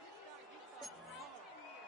This guy gets off hard.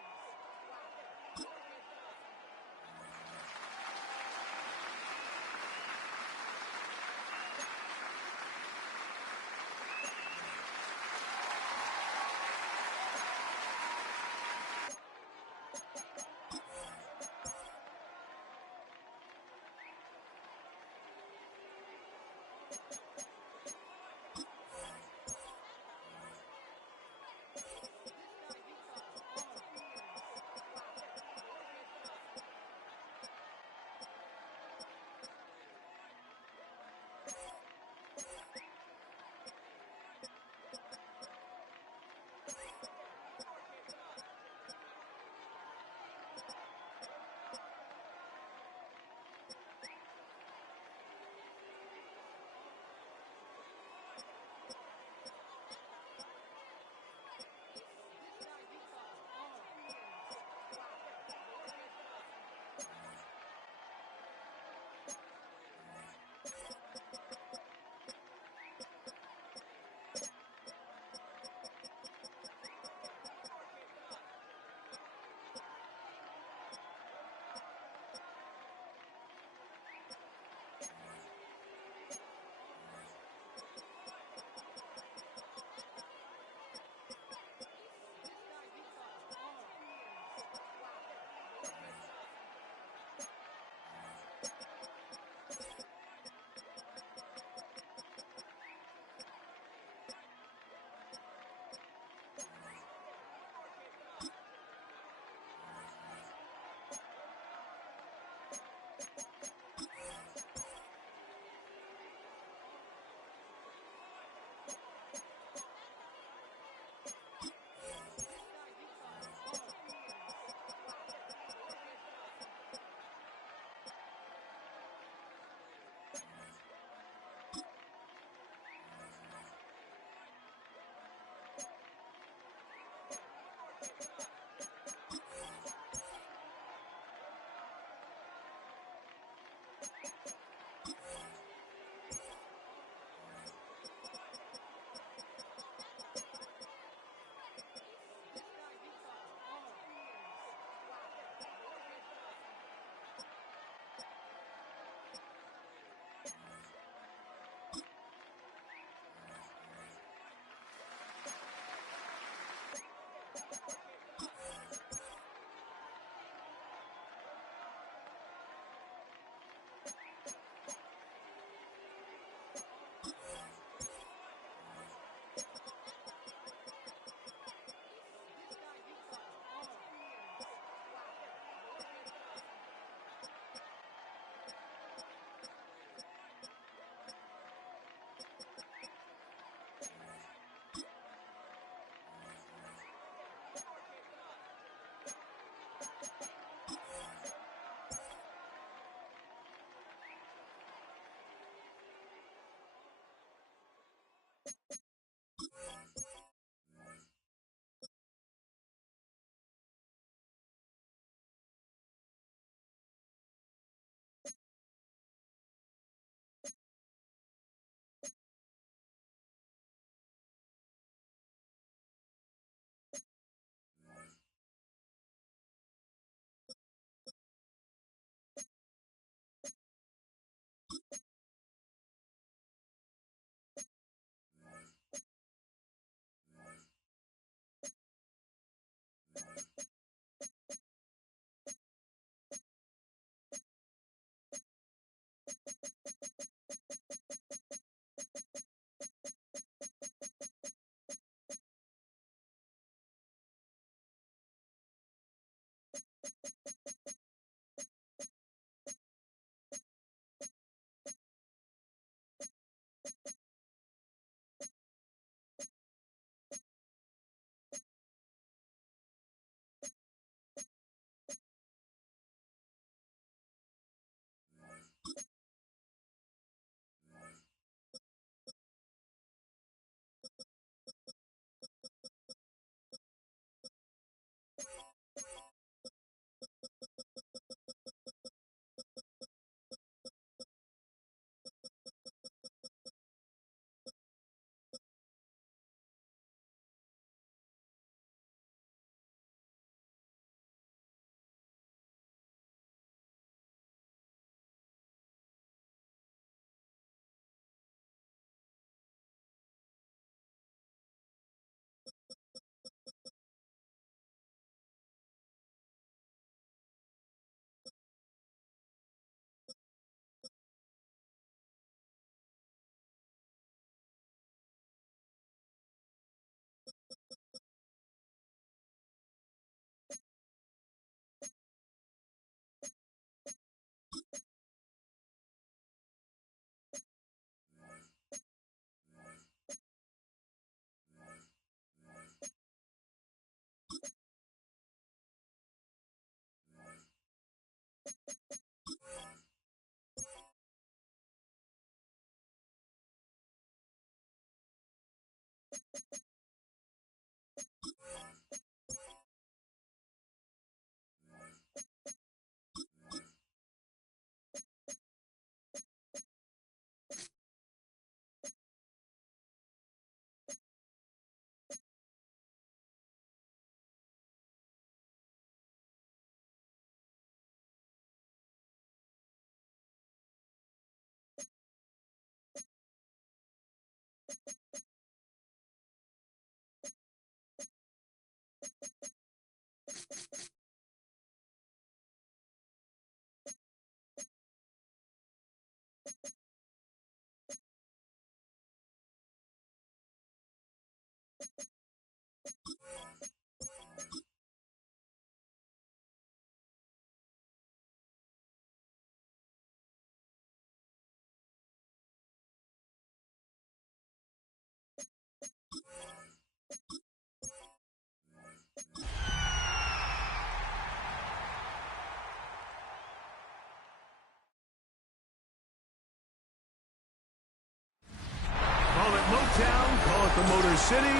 Call it Motown, call it the Motor City.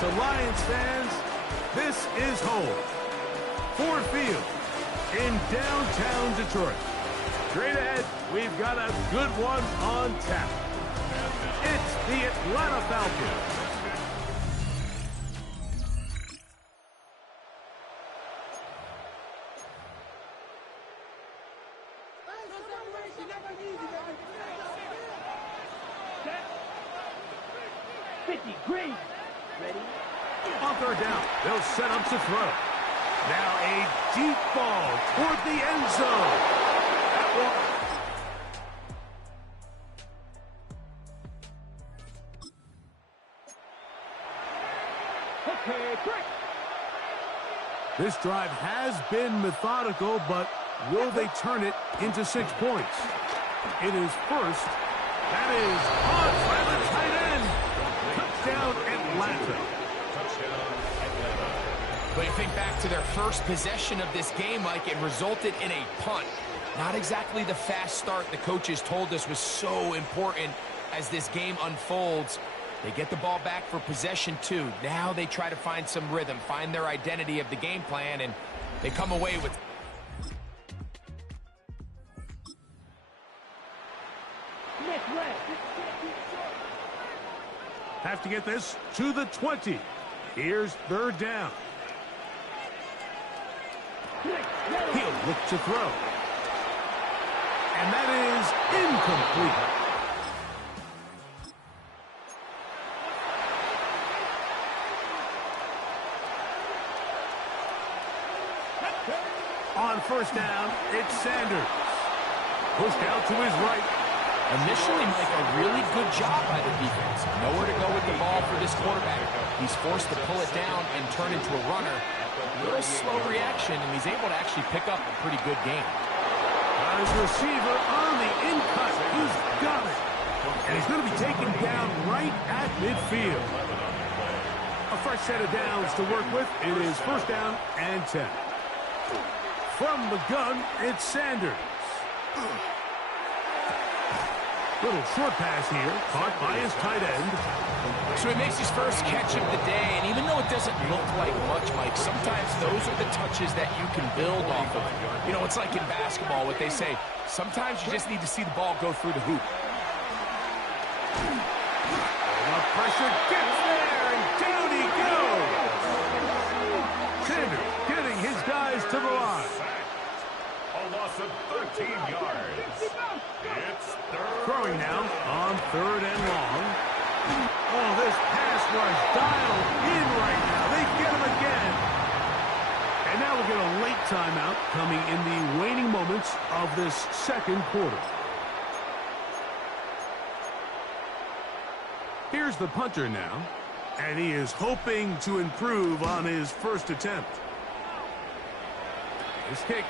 To Lions fans, this is home. Ford Field in downtown Detroit. Straight ahead, we've got a good one on tap. It's the Atlanta Falcons. On third down, they'll set up to throw. Now a deep ball toward the end zone. That one. This drive has been methodical, but will they turn it into 6 points? It is first. That is caught by the tight end. Touchdown, Atlanta. But you think back to their first possession of this game, Mike, it resulted in a punt. Not exactly the fast start the coaches told us was so important as this game unfolds. They get the ball back for possession 2. Now they try to find some rhythm, find their identity of the game plan, and they come away with... Have to get this to the 20. Here's third down. He'll look to throw. And that is incomplete. On first down, it's Sanders. Pushed out to his right. Initially, Mike, a really good job by the defense. Nowhere to go with the ball for this quarterback. He's forced to pull it down and turn into a runner. A little slow reaction, and he's able to actually pick up a pretty good game. His receiver on the in-cut. He's got it. And he's going to be taken down right at midfield. A fresh set of downs to work with. It is first down and 10. From the gun, it's Sanders. Little short pass here, caught by his tight end. So he makes his first catch of the day, and even though it doesn't look like much, Mike, sometimes those are the touches that you can build off of. You know, it's like in basketball, what they say, sometimes you just need to see the ball go through the hoop. The pressure gets there, and down he goes. Sanders getting his guys to the line. A loss of 13 yards. It's third. Throwing now on third and long. Oh, this pass rush dialed in right now. They get him again. And now we'll get a late timeout coming in the waning moments of this second quarter. Here's the punter now, and he is hoping to improve on his first attempt. This kick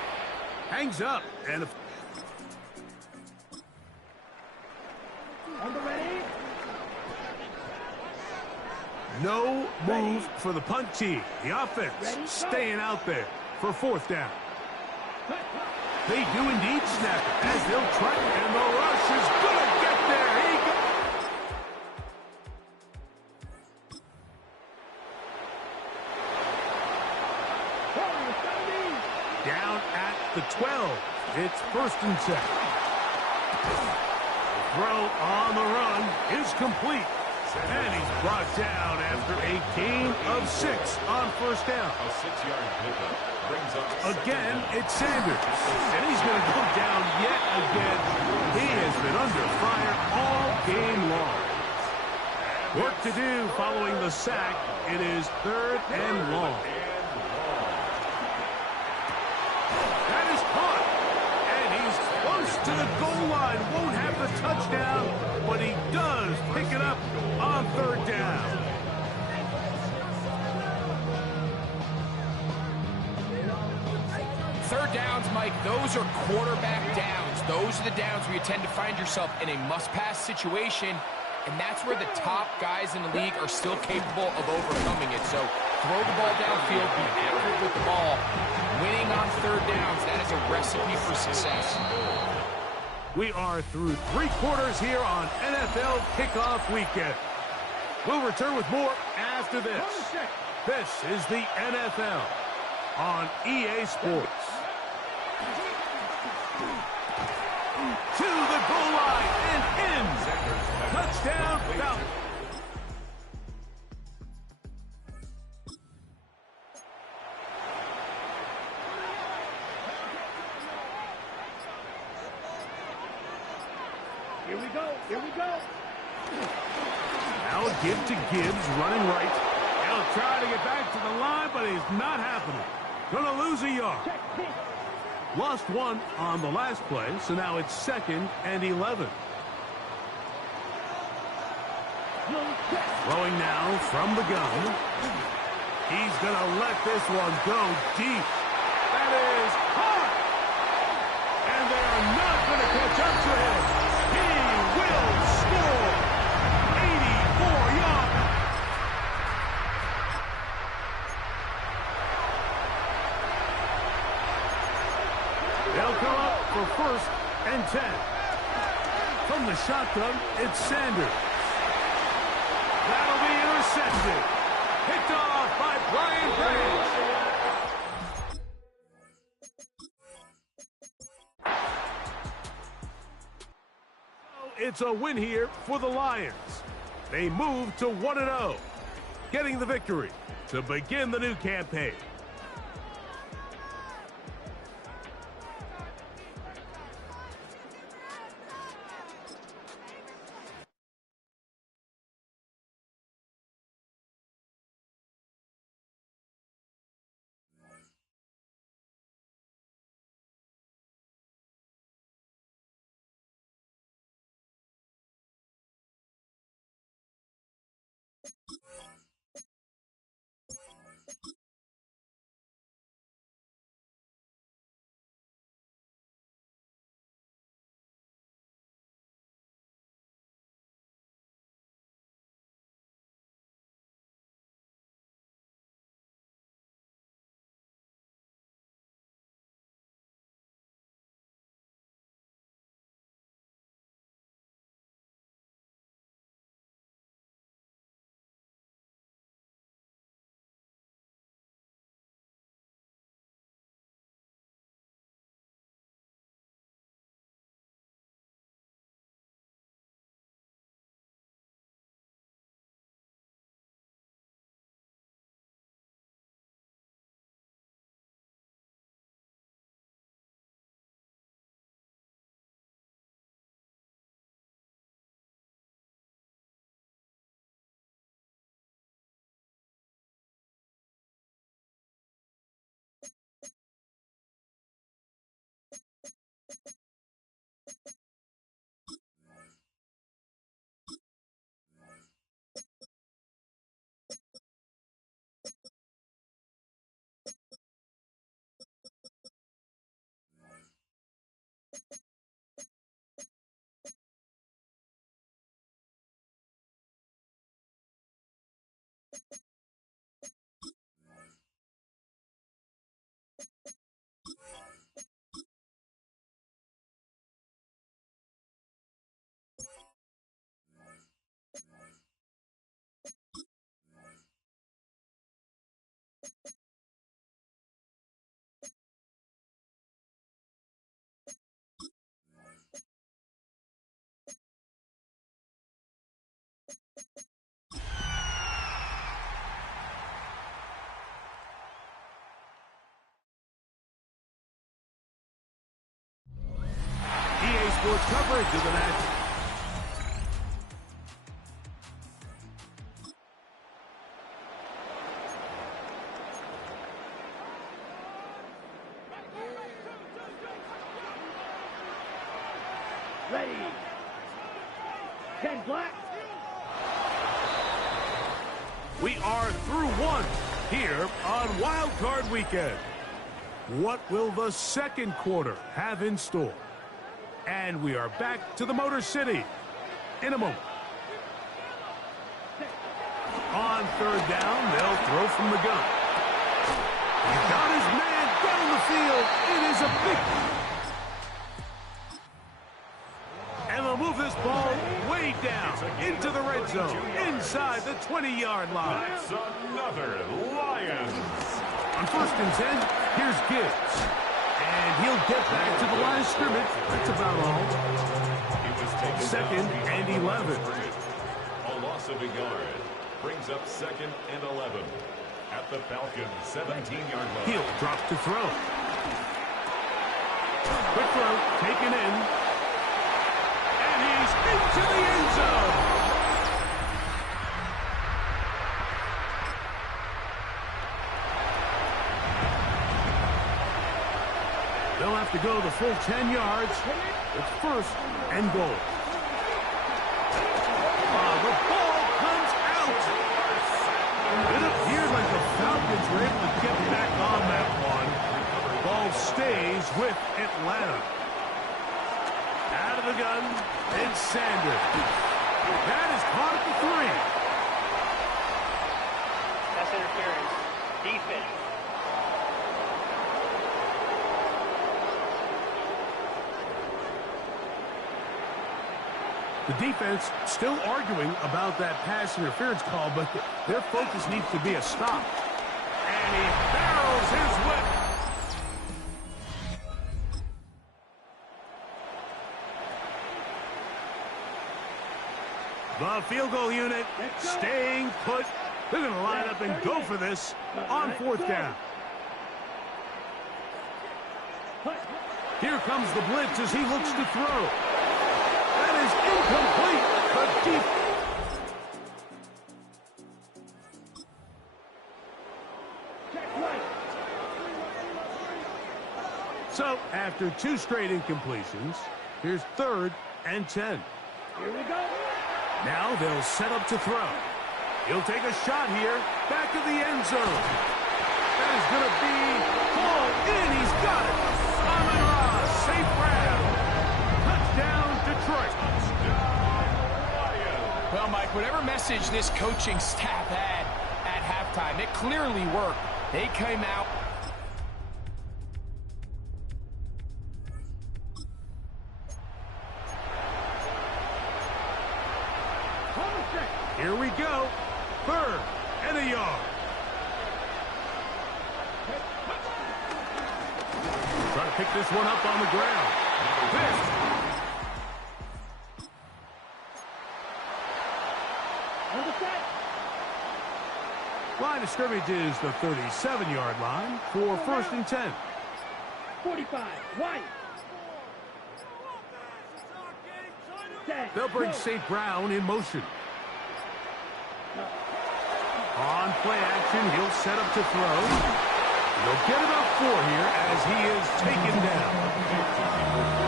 hangs up, and no move for the punt team. The offense staying out there for fourth down. They do indeed snap it as they'll try, and the rush is going to get there. He goes. Down at the 12. It's first and 10. Throw on the run is complete. And he's brought down after a gain of 6 on first down. A 6-yard pickup brings up again, it's Sanders. And he's going to go down yet again. He has been under fire all game long. And Work to do following the sack. It is 3rd and long. That is caught. And he's close to the goal line. Won't have the touchdown, but he does pick it up on 3rd down. Third downs, Mike, those are quarterback downs. Those are the downs where you tend to find yourself in a must-pass situation, and that's where the top guys in the league are still capable of overcoming it. So throw the ball downfield, be accurate with the ball. Winning on 3rd downs, that is a recipe for success. We are through 3 quarters here on NFL Kickoff Weekend. We'll return with more after this. This is the NFL on EA Sports. To the goal line and in. Touchdown, Falcons. Here we go. Now a give to Gibbs, running right. He'll try to get back to the line, but it's not happening. Gonna lose a yard. Lost 1 on the last play, so now it's 2nd and 11. Throwing now from the gun. He's gonna let this one go deep. That is caught! And they are not gonna catch up to him. He will score! 84 yards! They'll come up for 1st and 10. From the shotgun, it's Sanders. That'll be intercepted. Picked off by Brian Branch. So it's a win here for the Lions. They move to 1-0, getting the victory to begin the new campaign. EA Sports coverage of the match. Ready. 10 black. We are through one here on Wild Card Weekend. What will the second quarter have in store? And we are back to the Motor City in a moment. On third down, they'll throw from the gun. He got his man down the field. It is a big... And they'll move this ball way down into the red zone, inside the 20-yard line. That's another Lions. On 1st and 10, here's Gibbs. And he'll get back to the line of scrimmage. That's about all. Second and 11. A loss of a yard. Brings up 2nd and 11. At the Falcons' 17-yard line. He'll drop to throw. Quick throw, taken in. And he's into the end zone. They'll have to go the full 10 yards. It's 1st and goal. The ball comes out. It appeared like the Falcons were able to get back on that one. Ball stays with Atlanta. Out of the gun, it's Sanders. That is caught at the 3. That's interference. Defense. The defense still arguing about that pass interference call, but their focus needs to be a stop. And he barrels his whip. The field goal unit staying put. They're going to line up and go for this on 4th down. Here comes the blitz as he looks to throw. That is incomplete. The deep. So, after 2 straight incompletions, here's 3rd and 10. Here we go. Now they'll set up to throw. He'll take a shot here, back of the end zone. That is going to be ball in. He's got it. Amon-Ra, safe grab. Touchdown, Detroit. Well, Mike, whatever message this coaching staff had at halftime, it clearly worked. They came out. Here we go. 3rd and a yard. Try to pick this one up on the ground. This. Line of scrimmage is the 37-yard line for 1st and 10. 45. White. They'll bring St. Brown in motion. On play action, he'll set up to throw. They'll get about 4 here as he is taken down.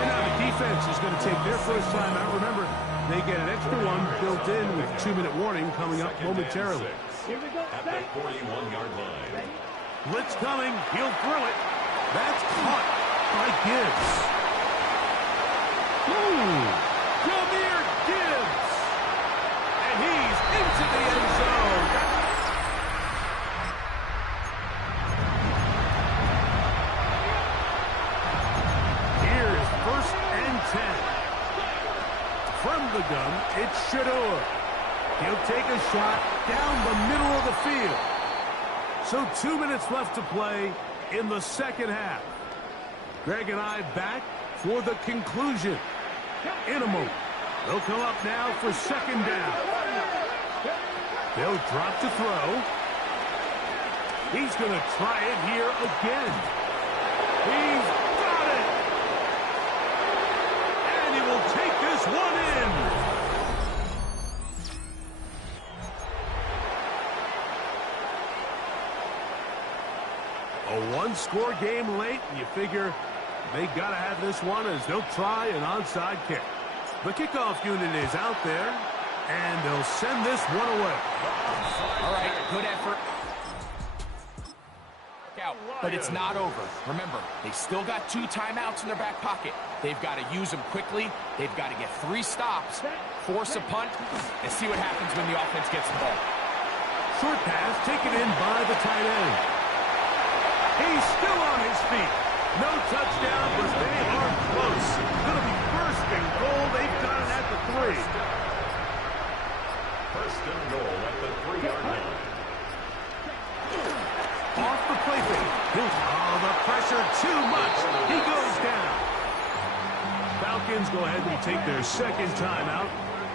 And now the defense is going to take their first time out. Remember, they get an extra one built in with 2-minute warning coming up momentarily. Here we go. At the 41-yard line. Blitz coming. He'll throw it. That's caught by Gibbs. Jahmyr Gibbs. And he's into the end zone. Here's 1st and 10. From the gun, it's Shedeur. He'll take a shot down the middle of the field. So 2 minutes left to play in the second half. Greg and I back for the conclusion. In a moment, they'll come up now for 2nd down. They'll drop to throw. He's going to try it here again. He's got it. And he will take this one in. A one-score game late, and you figure they got to have this one as they'll try an onside kick. The kickoff unit is out there, and they'll send this one away. All right, good effort. But it's not over. Remember, they still got 2 timeouts in their back pocket. They've got to use them quickly. They've got to get 3 stops, force a punt, and see what happens when the offense gets the ball. Short pass taken in by the tight end. He's still on his feet. No touchdown, but they are close. Going to be first and goal. They've got it at the 3. First and goal at the 3-yard line. Off the play fake. Oh, the pressure too much. He goes down. Falcons go ahead and take their second timeout.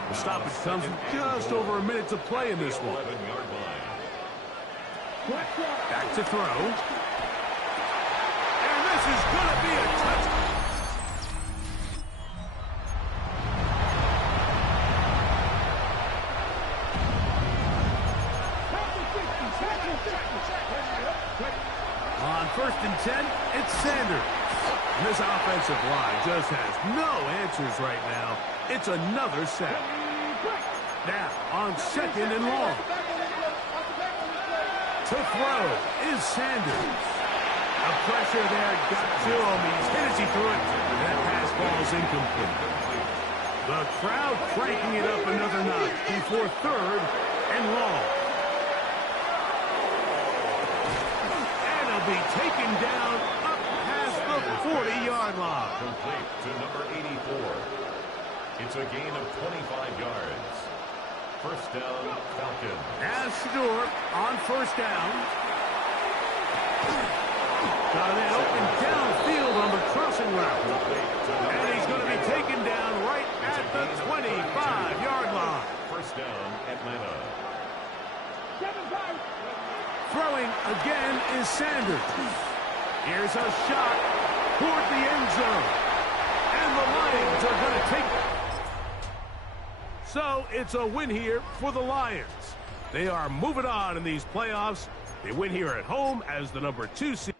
The stoppage comes with just over a minute to play in this one. 11-yard line. Back to throw. And this is going to be a touchdown. On first and 10, it's Sanders. And this offensive line just has no answers right now. It's another sack. Now, on second and long. To throw is Sanders. The pressure there got to him. He's hit as he threw it. And that pass ball's incomplete. The crowd cranking it up another notch before third and long. Be taken down up past the 40-yard line. Complete to number 84. It's a gain of 25 yards. First down, Falcons. As Stewart on first down. Got it open downfield on the crossing route. And he's going to be taken down right at the 25-yard line. First down, Atlanta. Throwing again is Sanders. Here's a shot toward the end zone. And the Lions are going to take it. So it's a win here for the Lions. They are moving on in these playoffs. They win here at home as the number 2 seed.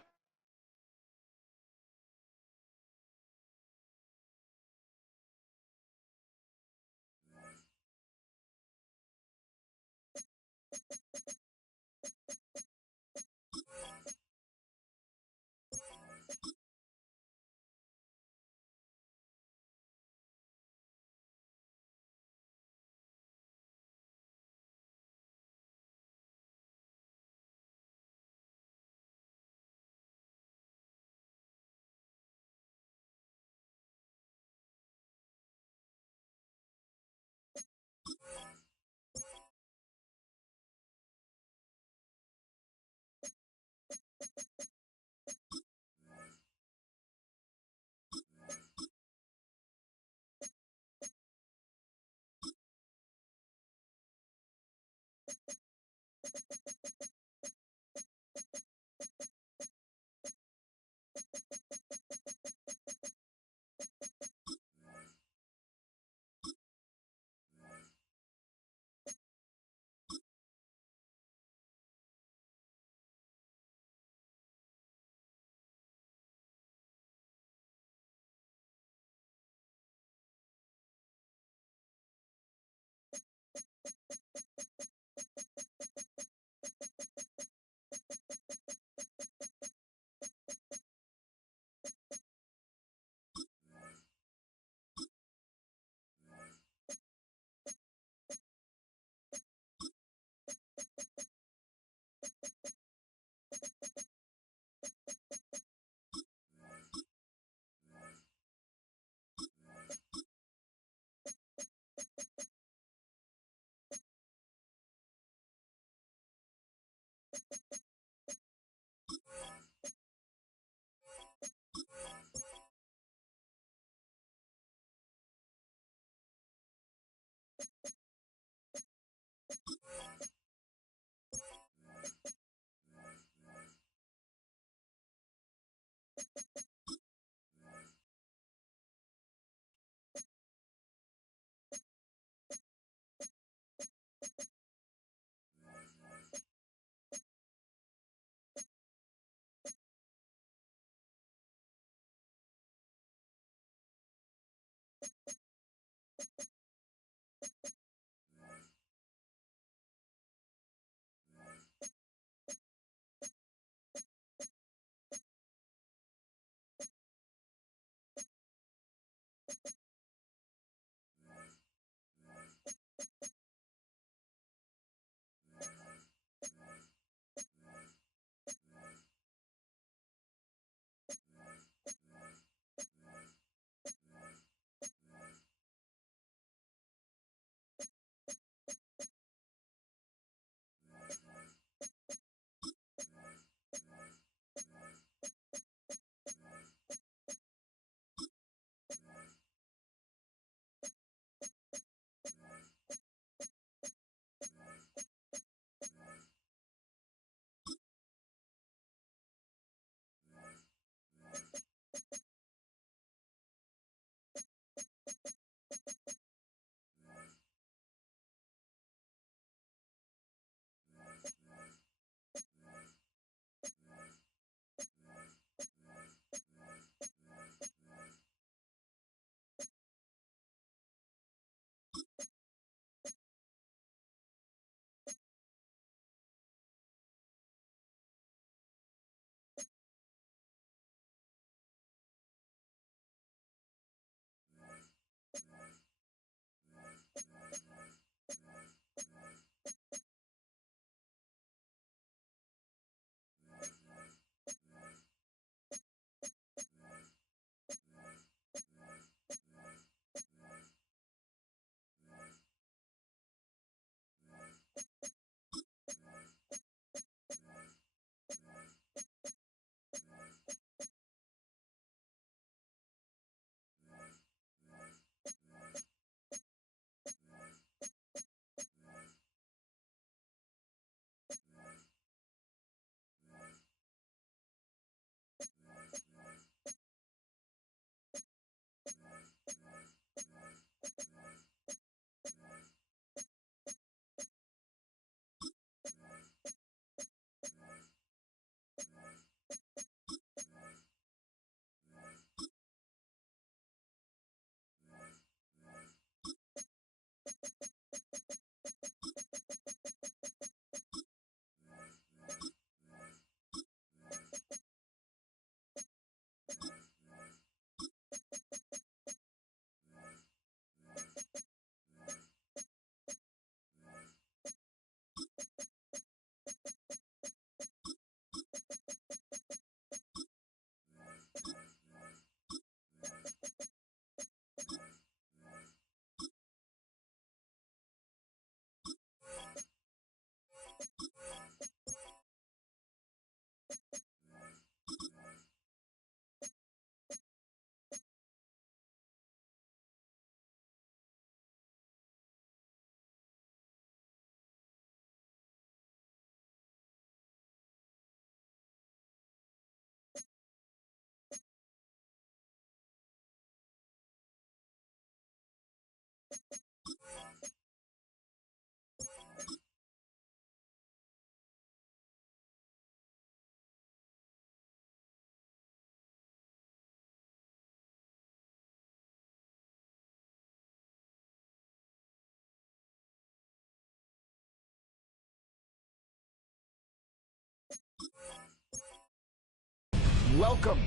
Welcome.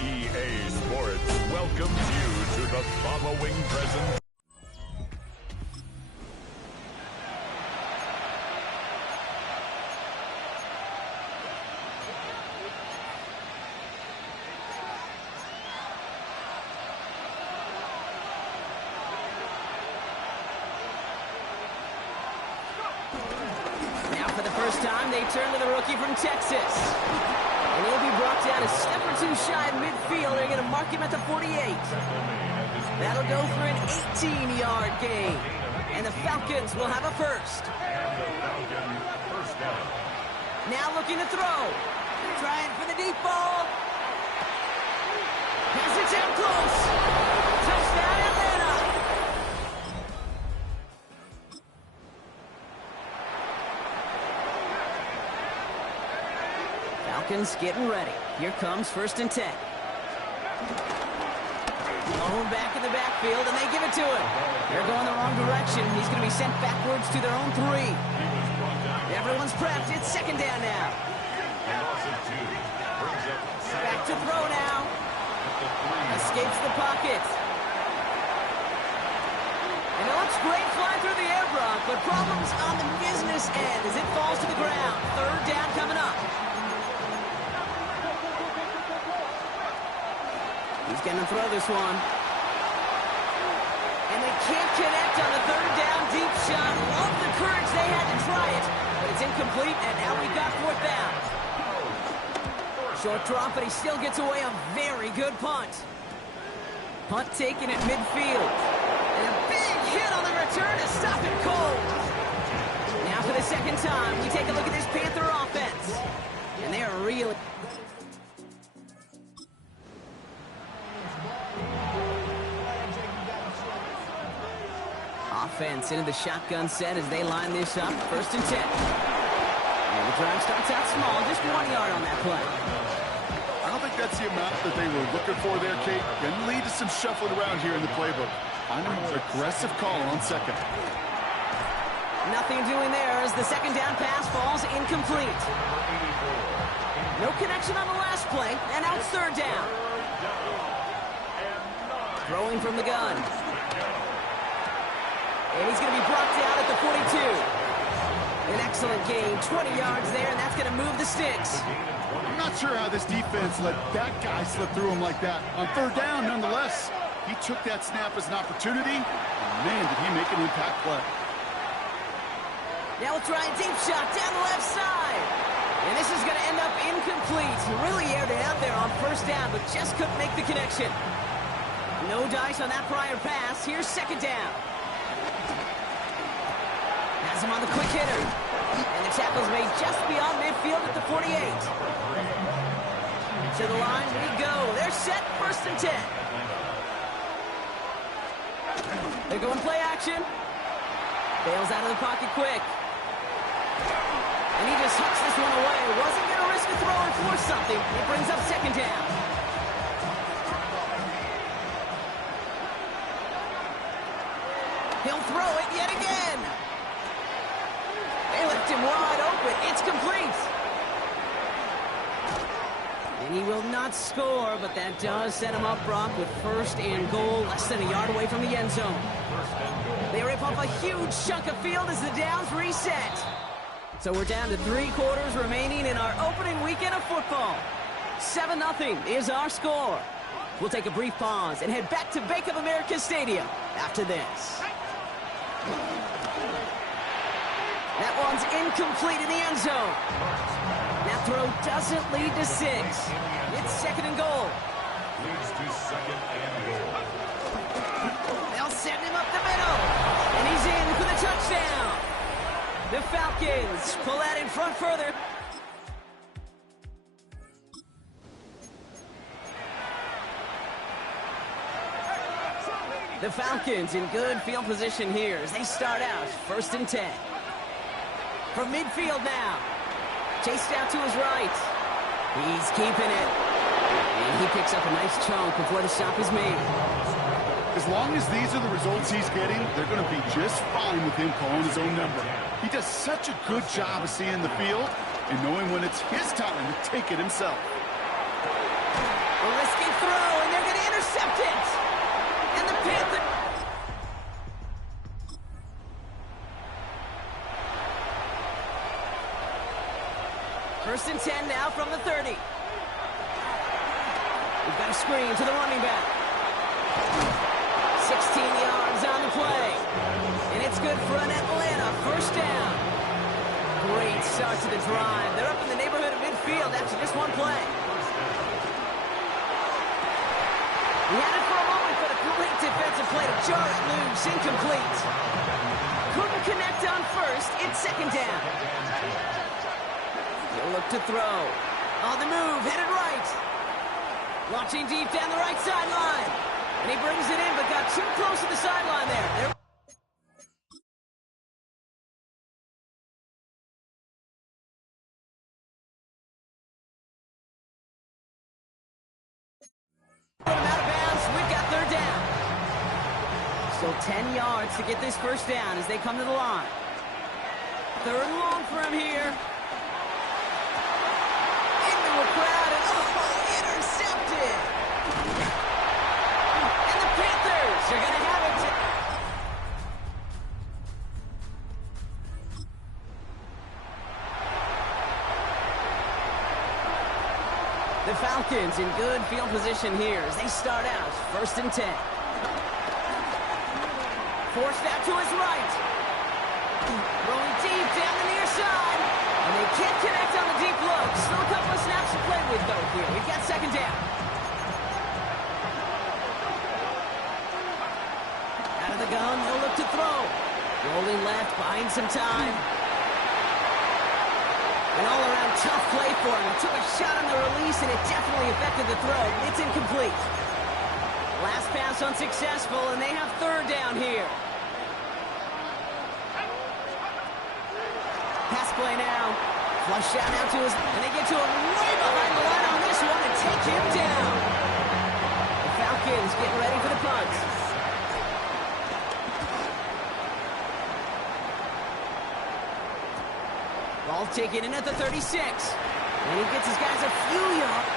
EA Sports welcomes you to the following present. Now for the first time, they turn to the rookie from Texas. And he'll be brought down a step or two shy of midfield. They're going to mark him at the 48. That'll go for an 18-yard gain. And the Falcons will have a first. Now looking to throw. Trying for the deep ball. Pass it down close. Touchdown, Atlanta. Falcons getting ready. Here comes 1st and 10. Malone back in the backfield, and they give it to him. They're going the wrong direction. He's going to be sent backwards to their own 3. Everyone's prepped. It's 2nd down now. Back to throw now. Escapes the pocket. And it looks great flying through the air, Brock, but problems on the business end as it falls to the ground. 3rd down coming up. He's going to throw this one. And they can't connect on the 3rd down deep shot. Love the courage they had to try it, but it's incomplete, and now we've got 4th down. Short drop, but he still gets away a very good punt. Punt taken at midfield. And a big hit on the return to stop it cold. Now for the 2nd time, we take a look at this Panther offense. And they are really... Offense into the shotgun set as they line this up. 1st and 10. And the drive starts out small, just 1 yard on that play. I don't think that's the amount that they were looking for there, Kate. Going to lead to some shuffling around here in the playbook. Find a more aggressive call on 2nd. Nothing doing there as the 2nd down pass falls incomplete. No connection on the last play, and now it's 3rd down. Throwing from the gun. And he's going to be brought down at the 42. An excellent gain, 20 yards there, and that's going to move the sticks. I'm not sure how this defense let that guy slip through him like that. On third down, nonetheless, he took that snap as an opportunity, and man, did he make an impact play. Now we'll try a deep shot down the left side. And this is going to end up incomplete. He really aired it out there on first down, but just couldn't make the connection. No dice on that prior pass. Here's second down. Has him on the quick hitter. And the tackle's made just beyond midfield at the 48. To the line we go. They're set, first and 10. They're going play action. Bails out of the pocket quick. And he just hooks this one away. Wasn't going to risk a throw and force something. It brings up second down. He'll throw it yet again. They left him wide open. It's complete. And he will not score, but that does set him up, Brock, with first and goal, less than a yard away from the end zone. They rip up a huge chunk of field as the downs reset. So we're down to 3 quarters remaining in our opening weekend of football. 7-0 is our score. We'll take a brief pause and head back to Bank of America Stadium after this. That one's incomplete in the end zone. That throw doesn't lead to 6. It's second and goal. Leads to second and goal. They'll send him up the middle. And he's in for the touchdown. The Falcons pull that in front further. The Falcons in good field position here as they start out first and 10. From midfield now. Chased out to his right. He's keeping it. And he picks up a nice chunk before the stop is made. As long as these are the results he's getting, they're going to be just fine with him calling his own number. He does such a good job of seeing the field and knowing when it's his time to take it himself. A risky throw, and they're going to intercept it. And the Panther... First and 10 now from the 30. We've got a screen to the running back. 16 yards on the play. And it's good for an Atlanta first down. Great start to the drive. They're up in the neighborhood of midfield after just one play. He had it for a moment, but a great defensive play to jar it loose. Incomplete. Couldn't connect on first. It's second down. He'll look to throw. On the move, headed right. Launching deep down the right sideline. And he brings it in, but got too close to the sideline there. Put him out of bounds. We've got third down. Still 10 yards to get this first down as they come to the line. Third and long for him here. Into a crowd and intercepted. And the Panthers are going to have it. The Falcons in good field position here as they start out first and 10. Forced out to his right. Rolling deep down the near side. And they can't connect on the deep look. Still a couple of snaps to play with, though, here. We've got second down. Out of the gun, they'll look to throw. Rolling left, buying some time. An all-around tough play for him. He took a shot on the release, and it definitely affected the throw. It's incomplete. Last pass unsuccessful, and they have third down here. Pass play now. Flush out now to his... And they get to him way behind the line on this one and take him down. The Falcons getting ready for the punt. Ball taken in at the 36. And he gets his guys a few yards.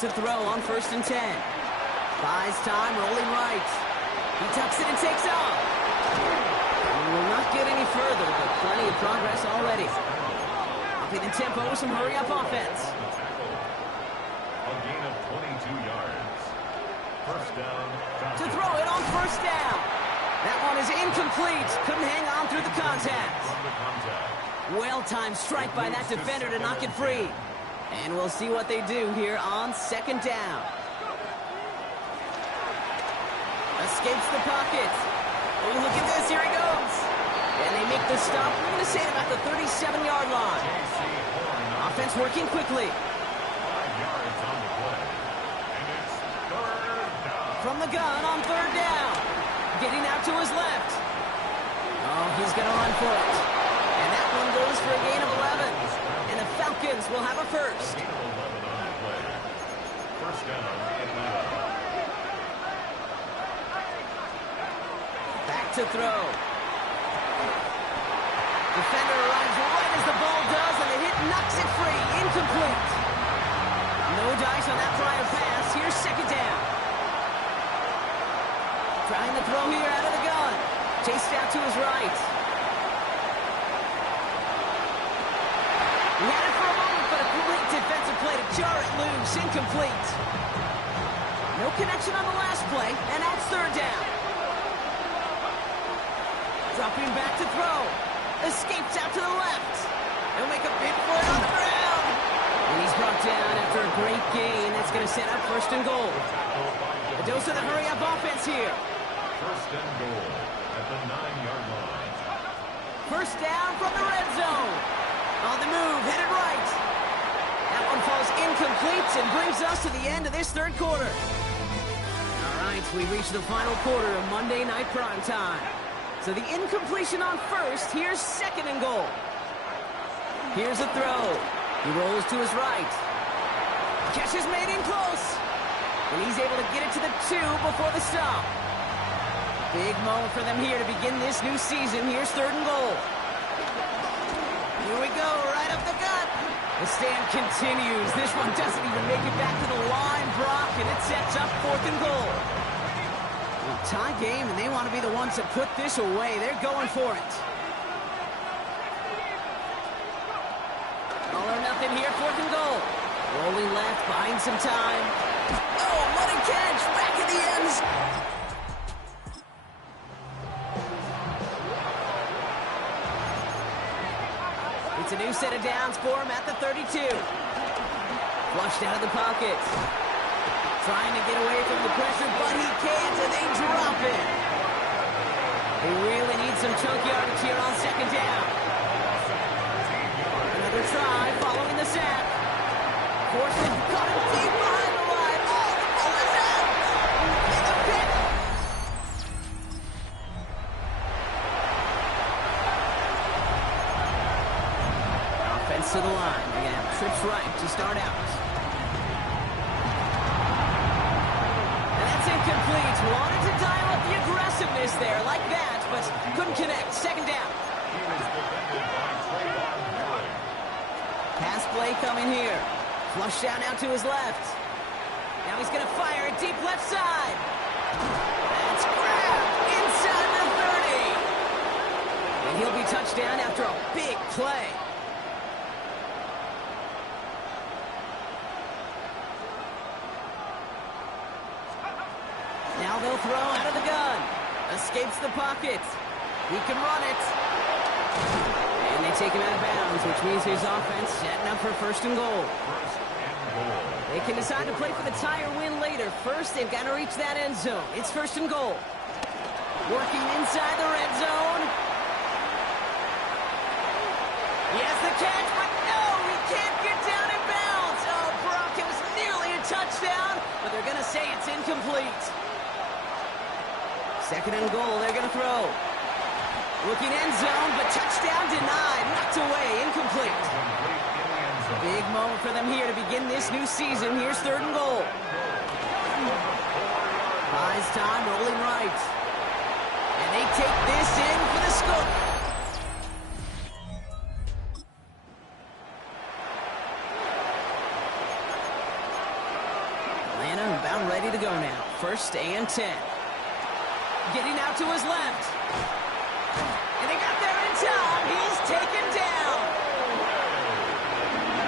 to throw on 1st and 10. Buys time, rolling right. He tucks it and takes off. We will not get any further, but plenty of progress already. Upping the tempo with some hurry-up offense. A gain of 22 yards. First down. To throw it on 1st down. That one is incomplete. Couldn't hang on through the contact. Well-timed strike by that defender to knock it free. And we'll see what they do here on 2nd down. Escapes the pocket. Oh, look at this. Here he goes. And they make the stop. We're going to say it about the 37-yard line. Offense working quickly. 5 yards on the play. And it's 3rd down. From the gun on 3rd down. Getting out to his left. Oh, he's going to run for it. And that one goes for a gain of 11. And the Falcons will have a first. Gain of 11 on the play. First down, Atlanta. Back to throw. Defender arrives right as the ball does, and the hit knocks it free. Incomplete. No dice on that prior pass. Here's 2nd down. Trying to throw here out of the gun. Chased out to his right. He had it for a moment, but a great defensive play to jar it loose. Incomplete. No connection on the last play, and that's 3rd down. Dropping back to throw. Escapes out to the left. He'll make a big play on the ground. And he's brought down after a great gain. That's going to set up 1st and goal. A dose of the hurry-up offense here. 1st and goal at the 9-yard line. 1st down from the red zone. On the move, headed right. That one falls incomplete and brings us to the end of this 3rd quarter. All right, we reach the final quarter of Monday Night Primetime. So the incompletion on 1st, here's 2nd and goal. Here's a throw. He rolls to his right. Catch is made in close. And he's able to get it to the 2 before the stop. Big moment for them here to begin this new season. Here's 3rd and goal. Here we go, right up the gut. The stand continues. This one doesn't even make it back to the line, Brock, and it sets up 4th and goal. Tie game, and they want to be the ones to put this away. They're going for it. All or nothing here, 4th and goal. Rolling left, buying some time. Oh, what a catch! Back in the end zone. It's a new set of downs for him at the 32. Flushed out of the pocket. Trying to get away from the pressure, but he can't, and they drop it. They really need some chunk yardage here on 2nd down. Another try following the sack. Forced it, caught him deep behind the line. Oh, the ball is out! In the pit! Offense to the line. They're going to have trips right to start out. Incomplete. Wanted to dial up the aggressiveness there like that, but couldn't connect. 2nd down. Pass play coming here. Flush down out to his left. Now he's going to fire it deep left side. That's grabbed inside the 30. And he'll be touched down after a big play. Now they'll throw out of the gun. Escapes the pocket. He can run it. And they take him out of bounds, which means his offense setting up for 1st and goal. They can decide to play for the tie or win later. First, they've got to reach that end zone. It's 1st and goal. Working inside the red zone. He has the catch, but no, he can't get down in bounds. Oh, Brock, it was nearly a touchdown, but they're going to say it's incomplete. 2nd and goal, they're going to throw. Looking end zone, but touchdown denied. Knocked away, incomplete. Big moment for them here to begin this new season. Here's 3rd and goal. Buys time, rolling right. And they take this in for the scope. First and 10. Getting out to his left. And they got there in time. He's taken down.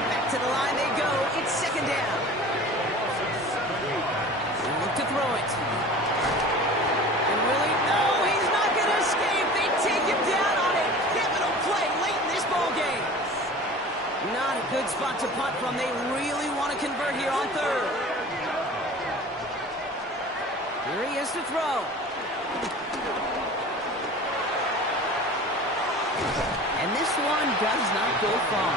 Back to the line they go. It's second down. Look to throw it. And really, no, he's not going to escape. They take him down on a pivotal play late in this ball game. Not a good spot to punt from. They really want to convert here on third. Here he is to throw. And this one does not go far.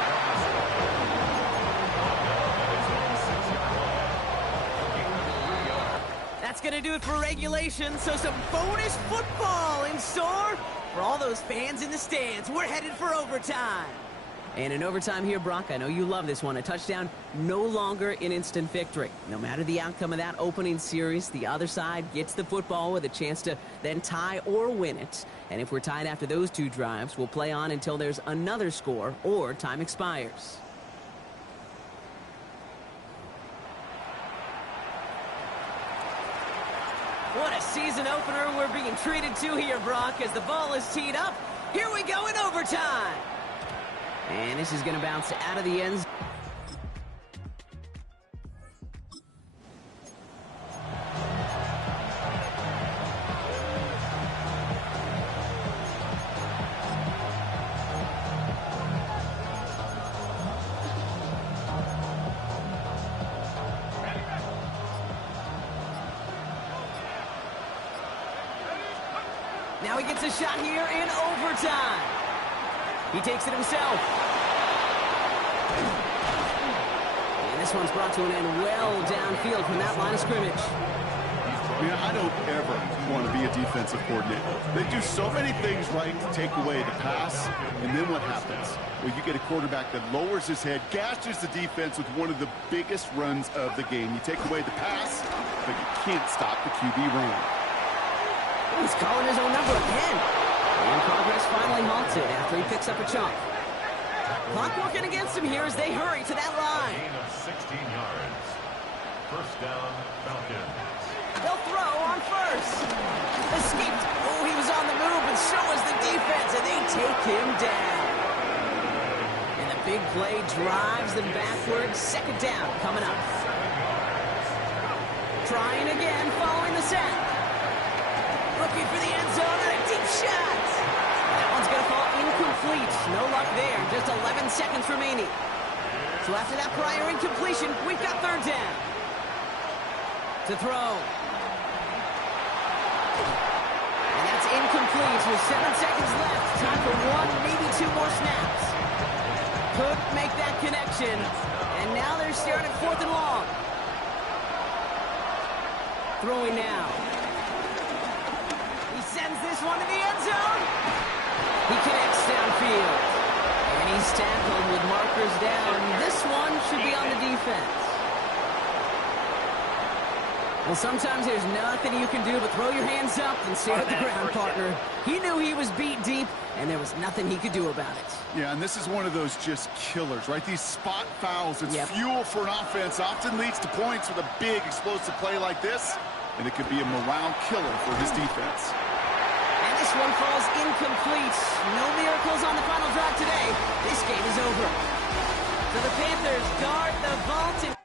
That's going to do it for regulation, so some bonus football in store for all those fans in the stands. We're headed for overtime. And in overtime here, Brock, I know you love this one. A touchdown, no longer an instant victory. No matter the outcome of that opening series, the other side gets the football with a chance to then tie or win it. And if we're tied after those two drives, we'll play on until there's another score or time expires. What a season opener we're being treated to here, Brock, as the ball is teed up. Here we go in overtime. And this is going to bounce out of the end zone. Now he gets a shot here in overtime. He takes it himself. And this one's brought to an end well downfield from that line of scrimmage. Man, I don't ever want to be a defensive coordinator. They do so many things right to take away the pass, and then what happens? Well, you get a quarterback that lowers his head, gashes the defense with one of the biggest runs of the game. You take away the pass, but you can't stop the QB run. He's calling his own number again. And progress finally halted after he picks up a chunk. Clock working against him here as they hurry to that line. Gain of 16 yards. First down, Falcons. They'll throw on first. Escaped. Oh, he was on the move, and so was the defense, and they take him down. And the big play drives them backwards. Second down coming up. Trying again following the sack. Looking for the end zone and a deep shot. That one's going to fall incomplete. No luck there. Just 11 seconds remaining. So after that prior incompletion, we've got third down. To throw. And that's incomplete with 7 seconds left. Time for one, maybe two more snaps. Couldn't make that connection. And now they're staring at fourth and long. Throwing now. Sends this one to the end zone. He connects downfield. And he's tackled with markers down. This one should be on the defense. Well, sometimes there's nothing you can do but throw your hands up and stay at the ground, partner. He knew he was beat deep, and there was nothing he could do about it. Yeah, and this is one of those just killers, right? These spot fouls, it's fuel for an offense, often leads to points with a big explosive play like this, and it could be a morale killer for his defense. This one falls incomplete. No miracles on the final drive today. This game is over. So the Panthers guard the vault and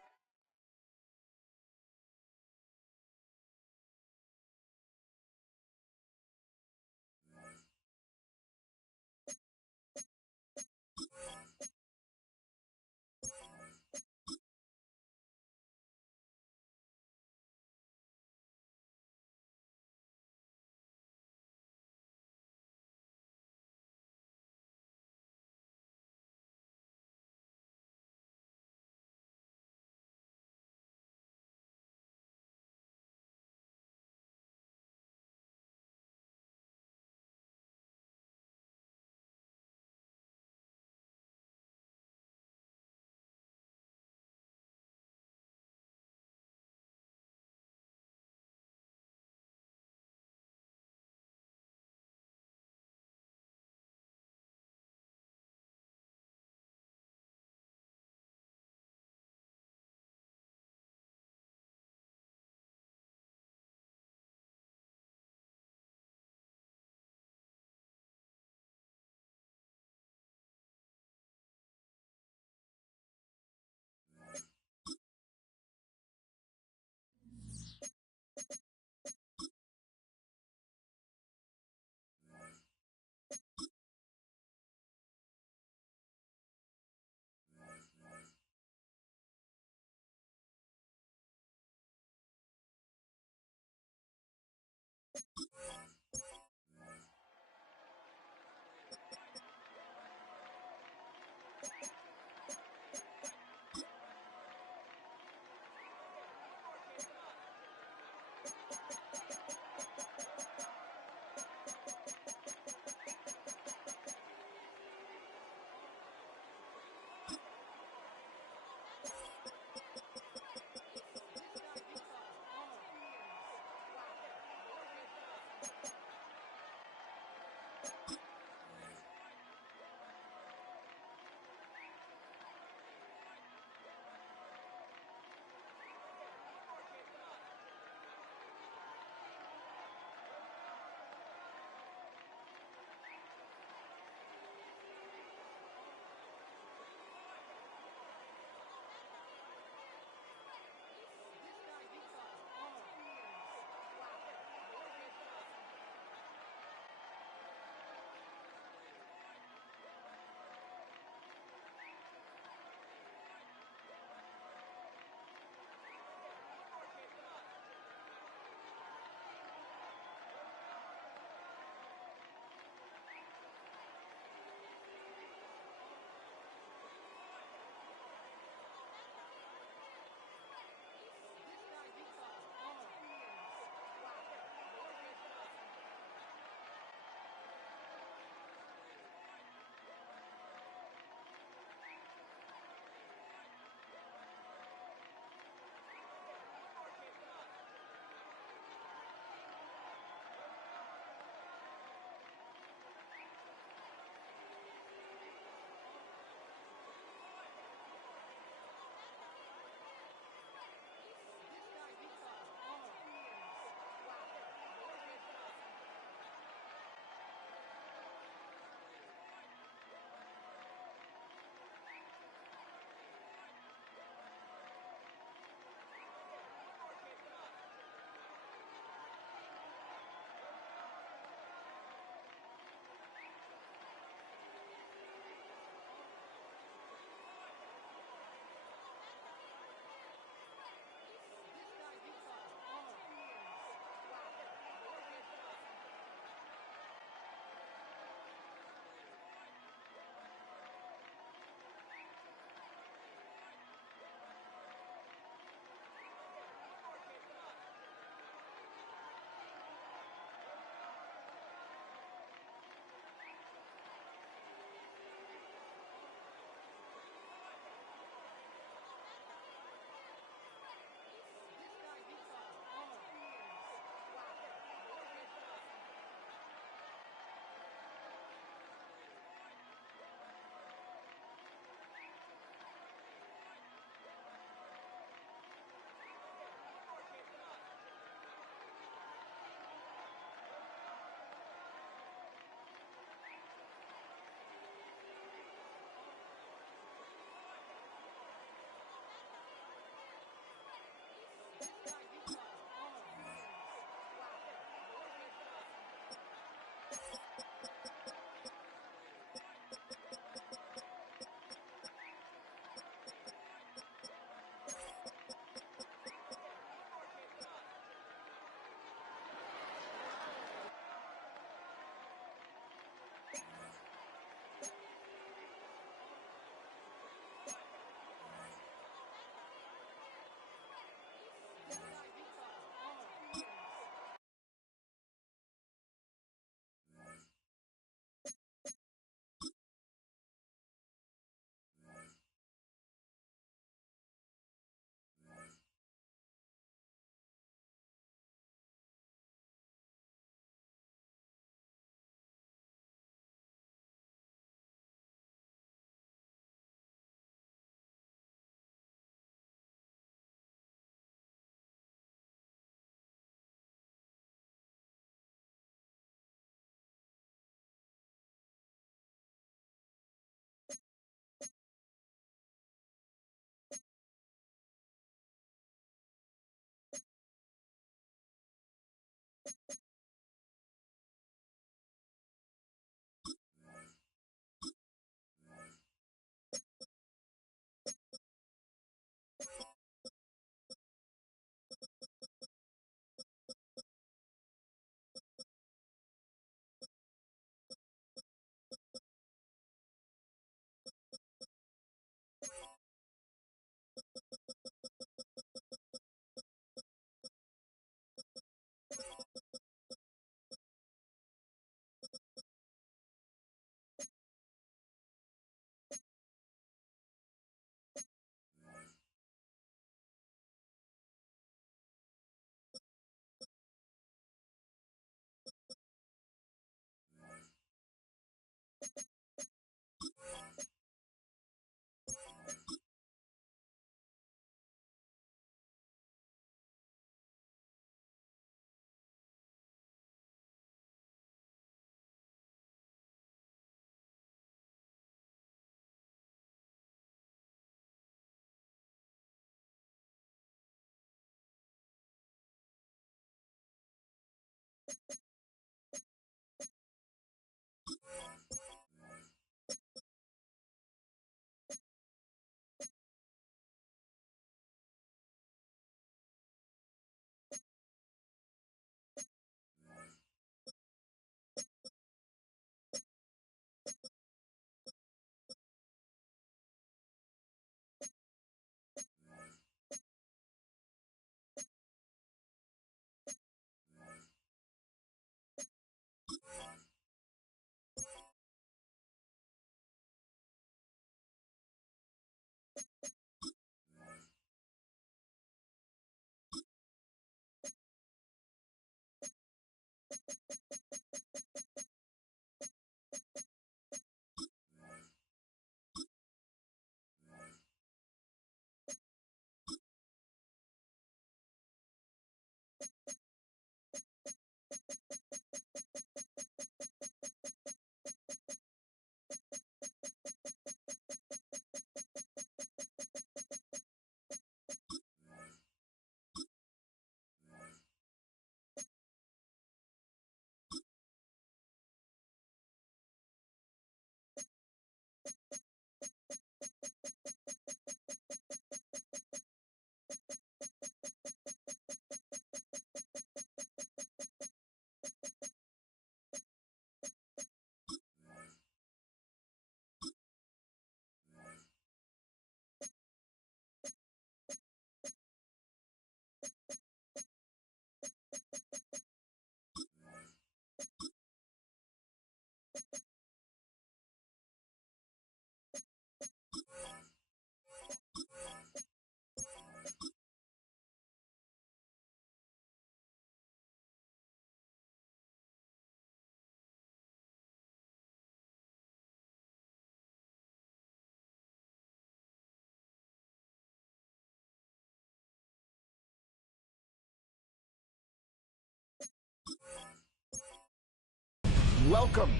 Welcome.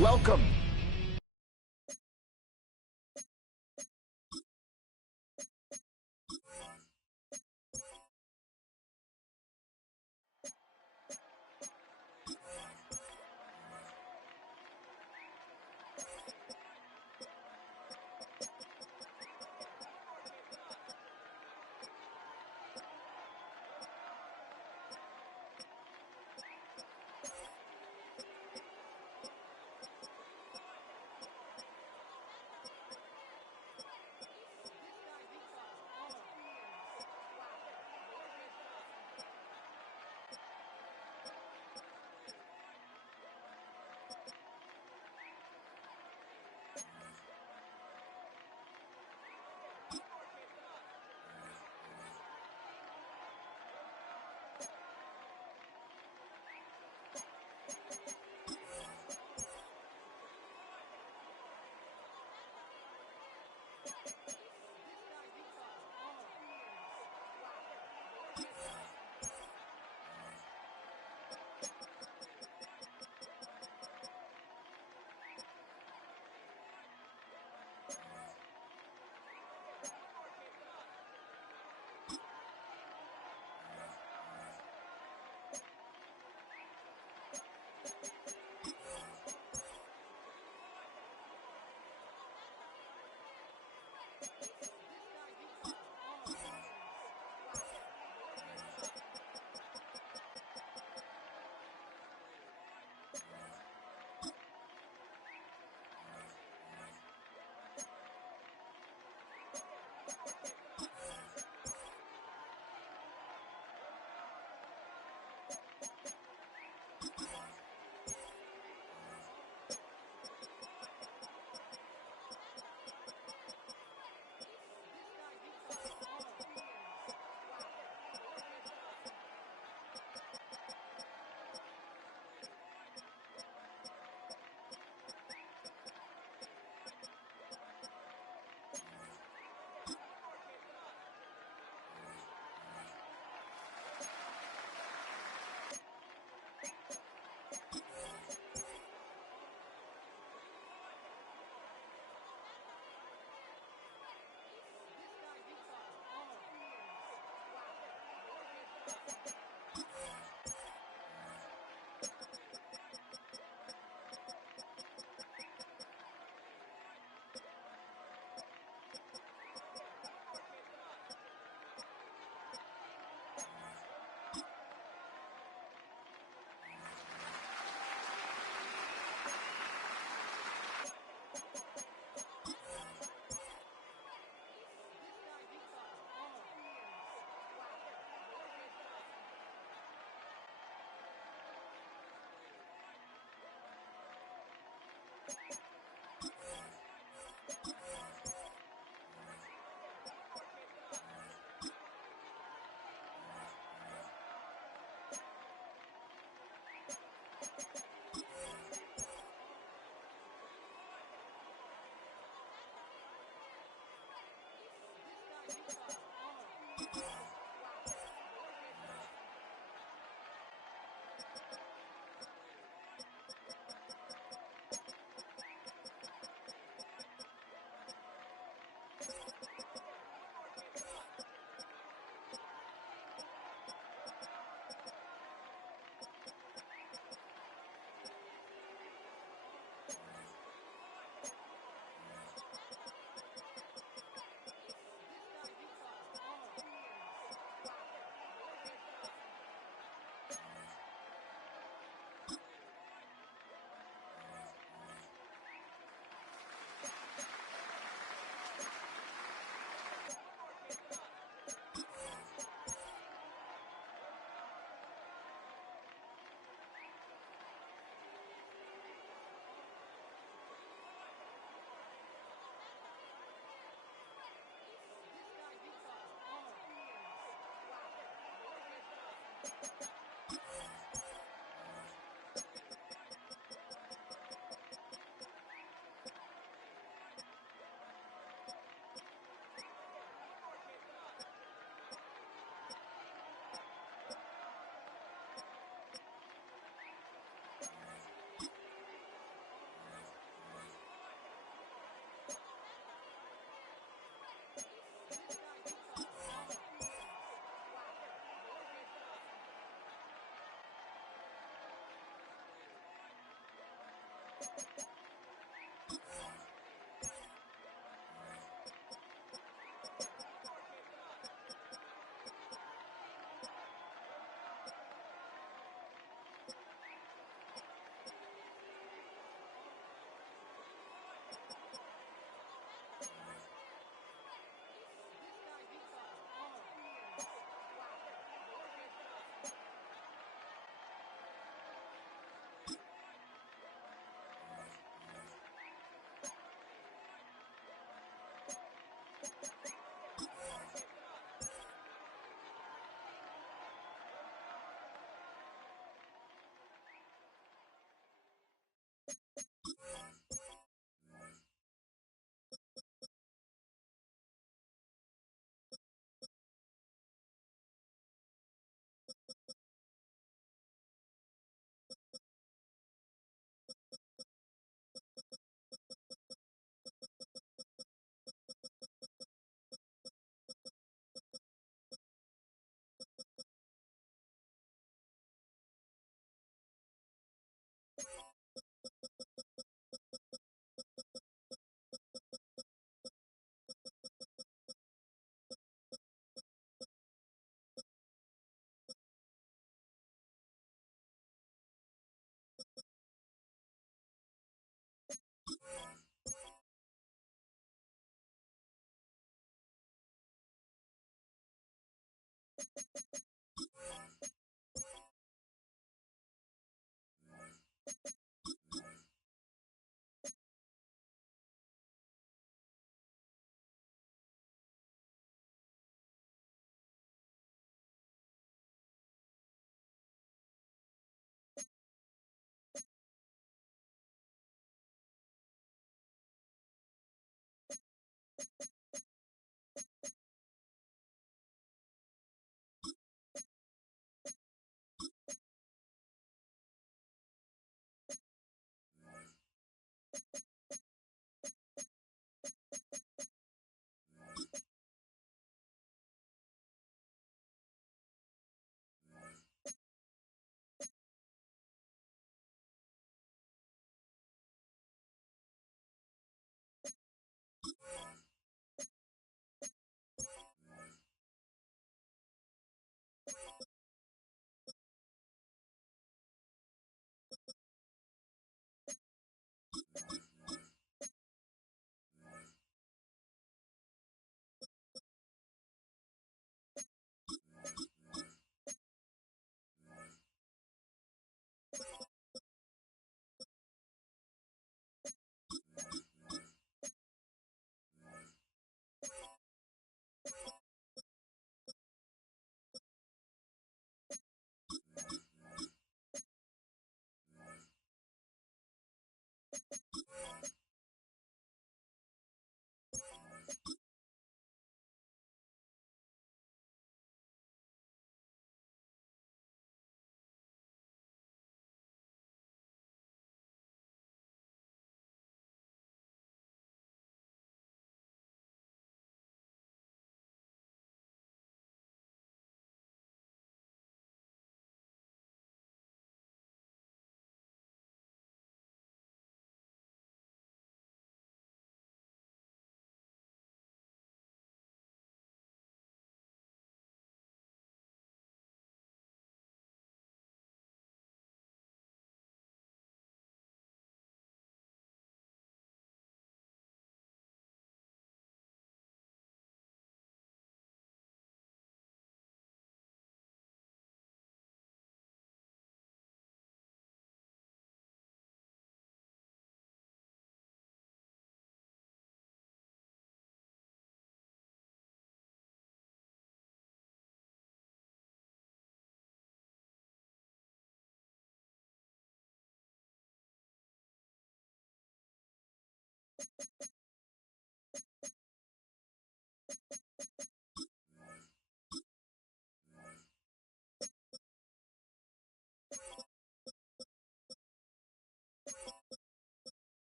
Welcome.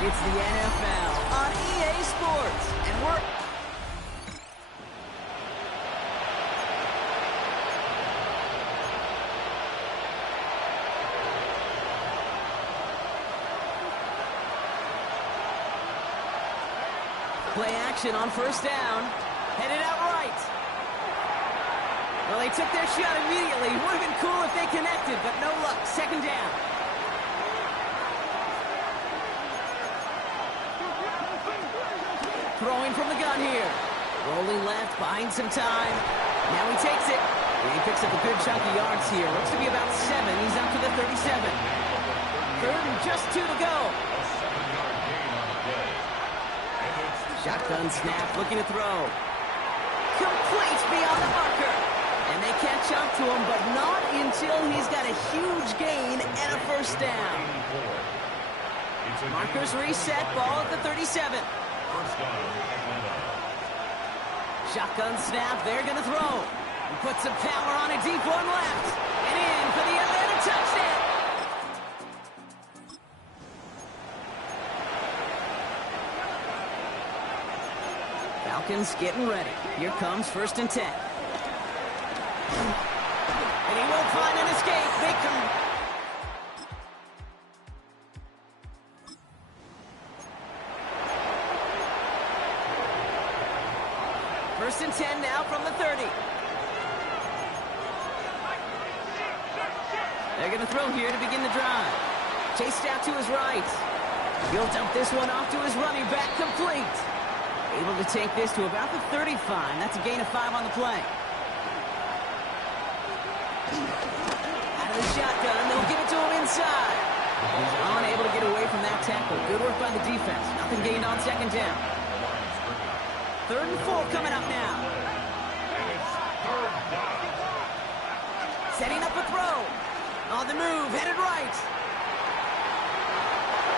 It's the NFL on EA Sports, and we're... Play action on first down. Headed out right. Well, they took their shot immediately. Would have been cool if they connected, but no luck. Second down. Throwing from the gun here. Rolling left, buying some time. Now he takes it. And he picks up a good chunk of yards here. Looks to be about 7. He's up to the 37. Third and just 2 to go. Shotgun snap, looking to throw. Complete beyond the marker. And they catch up to him, but not until he's got a huge gain and a first down. Markers reset, ball at the 37. Shotgun snap, they're going to throw. He puts some power on a deep one left. And in for the Atlanta touchdown. Falcons getting ready. Here comes first and 10. And he won't find an escape. Baker. First and 10 now from the 30. They're going to throw here to begin the drive. Chased out to his right. He'll dump this one off to his running back, complete. Able to take this to about the 35. That's a gain of 5 on the play. Out of the shotgun, they'll give it to him inside. He's unable to get away from that tackle. Good work by the defense. Nothing gained on second down. Third and 4 coming up now. Setting up a throw. On the move, headed right.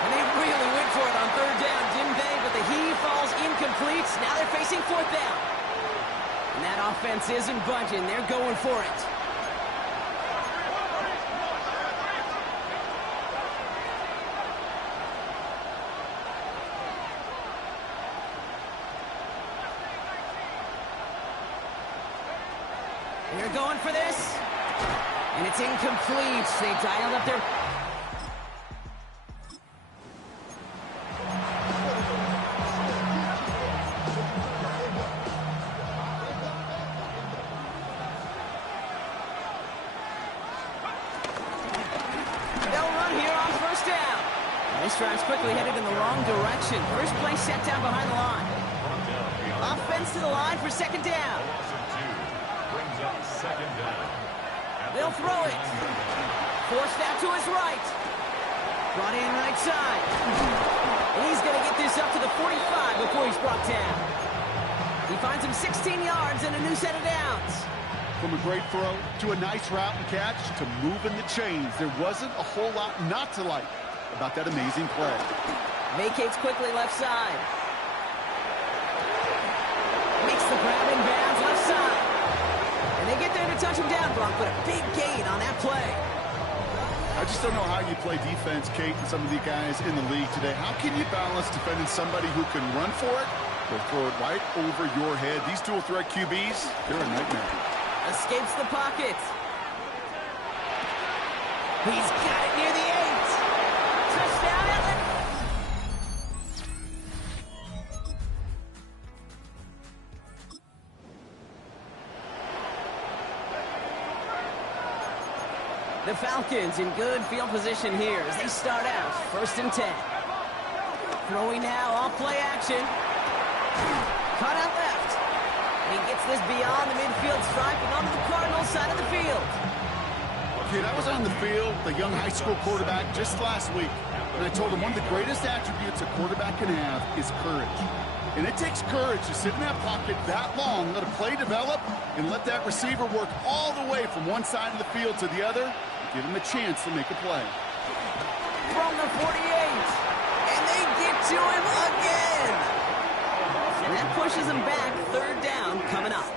And they really went for it on third down, didn't they? But the heave falls incomplete. Now they're facing fourth down. And that offense isn't budging. They're going for it. They're going for this. And it's incomplete. They dialed up their... Drives quickly headed in the wrong direction. First play set down behind the line. Offense to the line for second down. They'll throw it. Forced out to his right. Brought in right side. And he's going to get this up to the 45 before he's brought down. He finds him 16 yards and a new set of downs. From a great throw to a nice route and catch to moving the chains, there wasn't a whole lot not to like about that amazing play. Vacates quickly left side. Makes the grab in bounds left side. And they get there to touch him down, Brock, but a big gain on that play. I just don't know how you play defense, Kate, and some of the guys in the league today. How can you balance defending somebody who can run for it or throw it right over your head? These dual threat QBs, they're a nightmare. Escapes the pocket. He's got it near the The Falcons in good field position here as they start out 1st and 10. Throwing now, off play action. Cut out left. He gets this beyond the midfield stripe and onto the Cardinals side of the field. Kid, I was on the field, the young high school quarterback, just last week, and I told him one of the greatest attributes a quarterback can have is courage. And it takes courage to sit in that pocket that long, let a play develop, and let that receiver work all the way from one side of the field to the other, give him a chance to make a play. From the 48, and they get to him again. And that pushes him back, 3rd down coming up.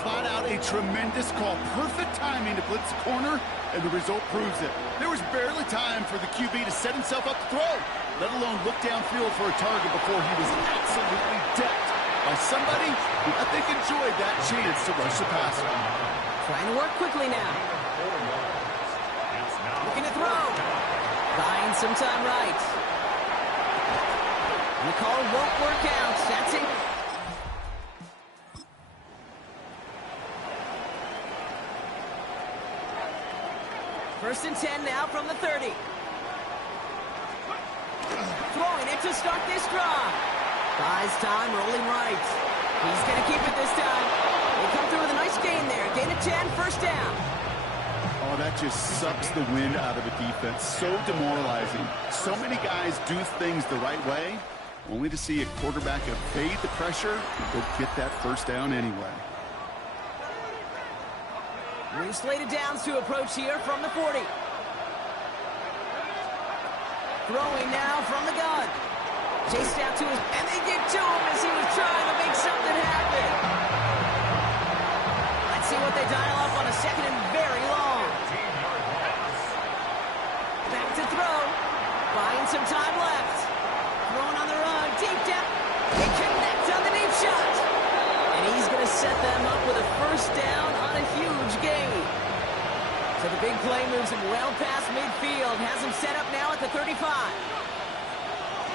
Flat out a tremendous call. Perfect timing to blitz the corner, and the result proves it. There was barely time for the QB to set himself up to throw, let alone look downfield for a target before he was absolutely decked by somebody who I think enjoyed that chance to rush the passer. Trying to work quickly now. Looking to throw. Buying some time right. And the call won't work out. That's it. First and 10 now from the 30. Throwing it to start this drive. Buys time, rolling right. He's going to keep it this time. They come through with a nice gain there. Gain of 10, 1st down. Oh, that just sucks the wind out of a defense. So demoralizing. So many guys do things the right way, only to see a quarterback evade the pressure and get that 1st down anyway. New slated downs to approach here from the 40. Throwing now from the gun. Chased out to his... And they get to him as he was trying to make something happen. Let's see what they dial up on a 2nd and very long. Back to throw. Buying some time left. Throwing on the run. Deep down. They connect on the deep shot. And he's going to set them up with a 1st down on a huge gain. So the big play moves him well past midfield. Has him set up now at the 35.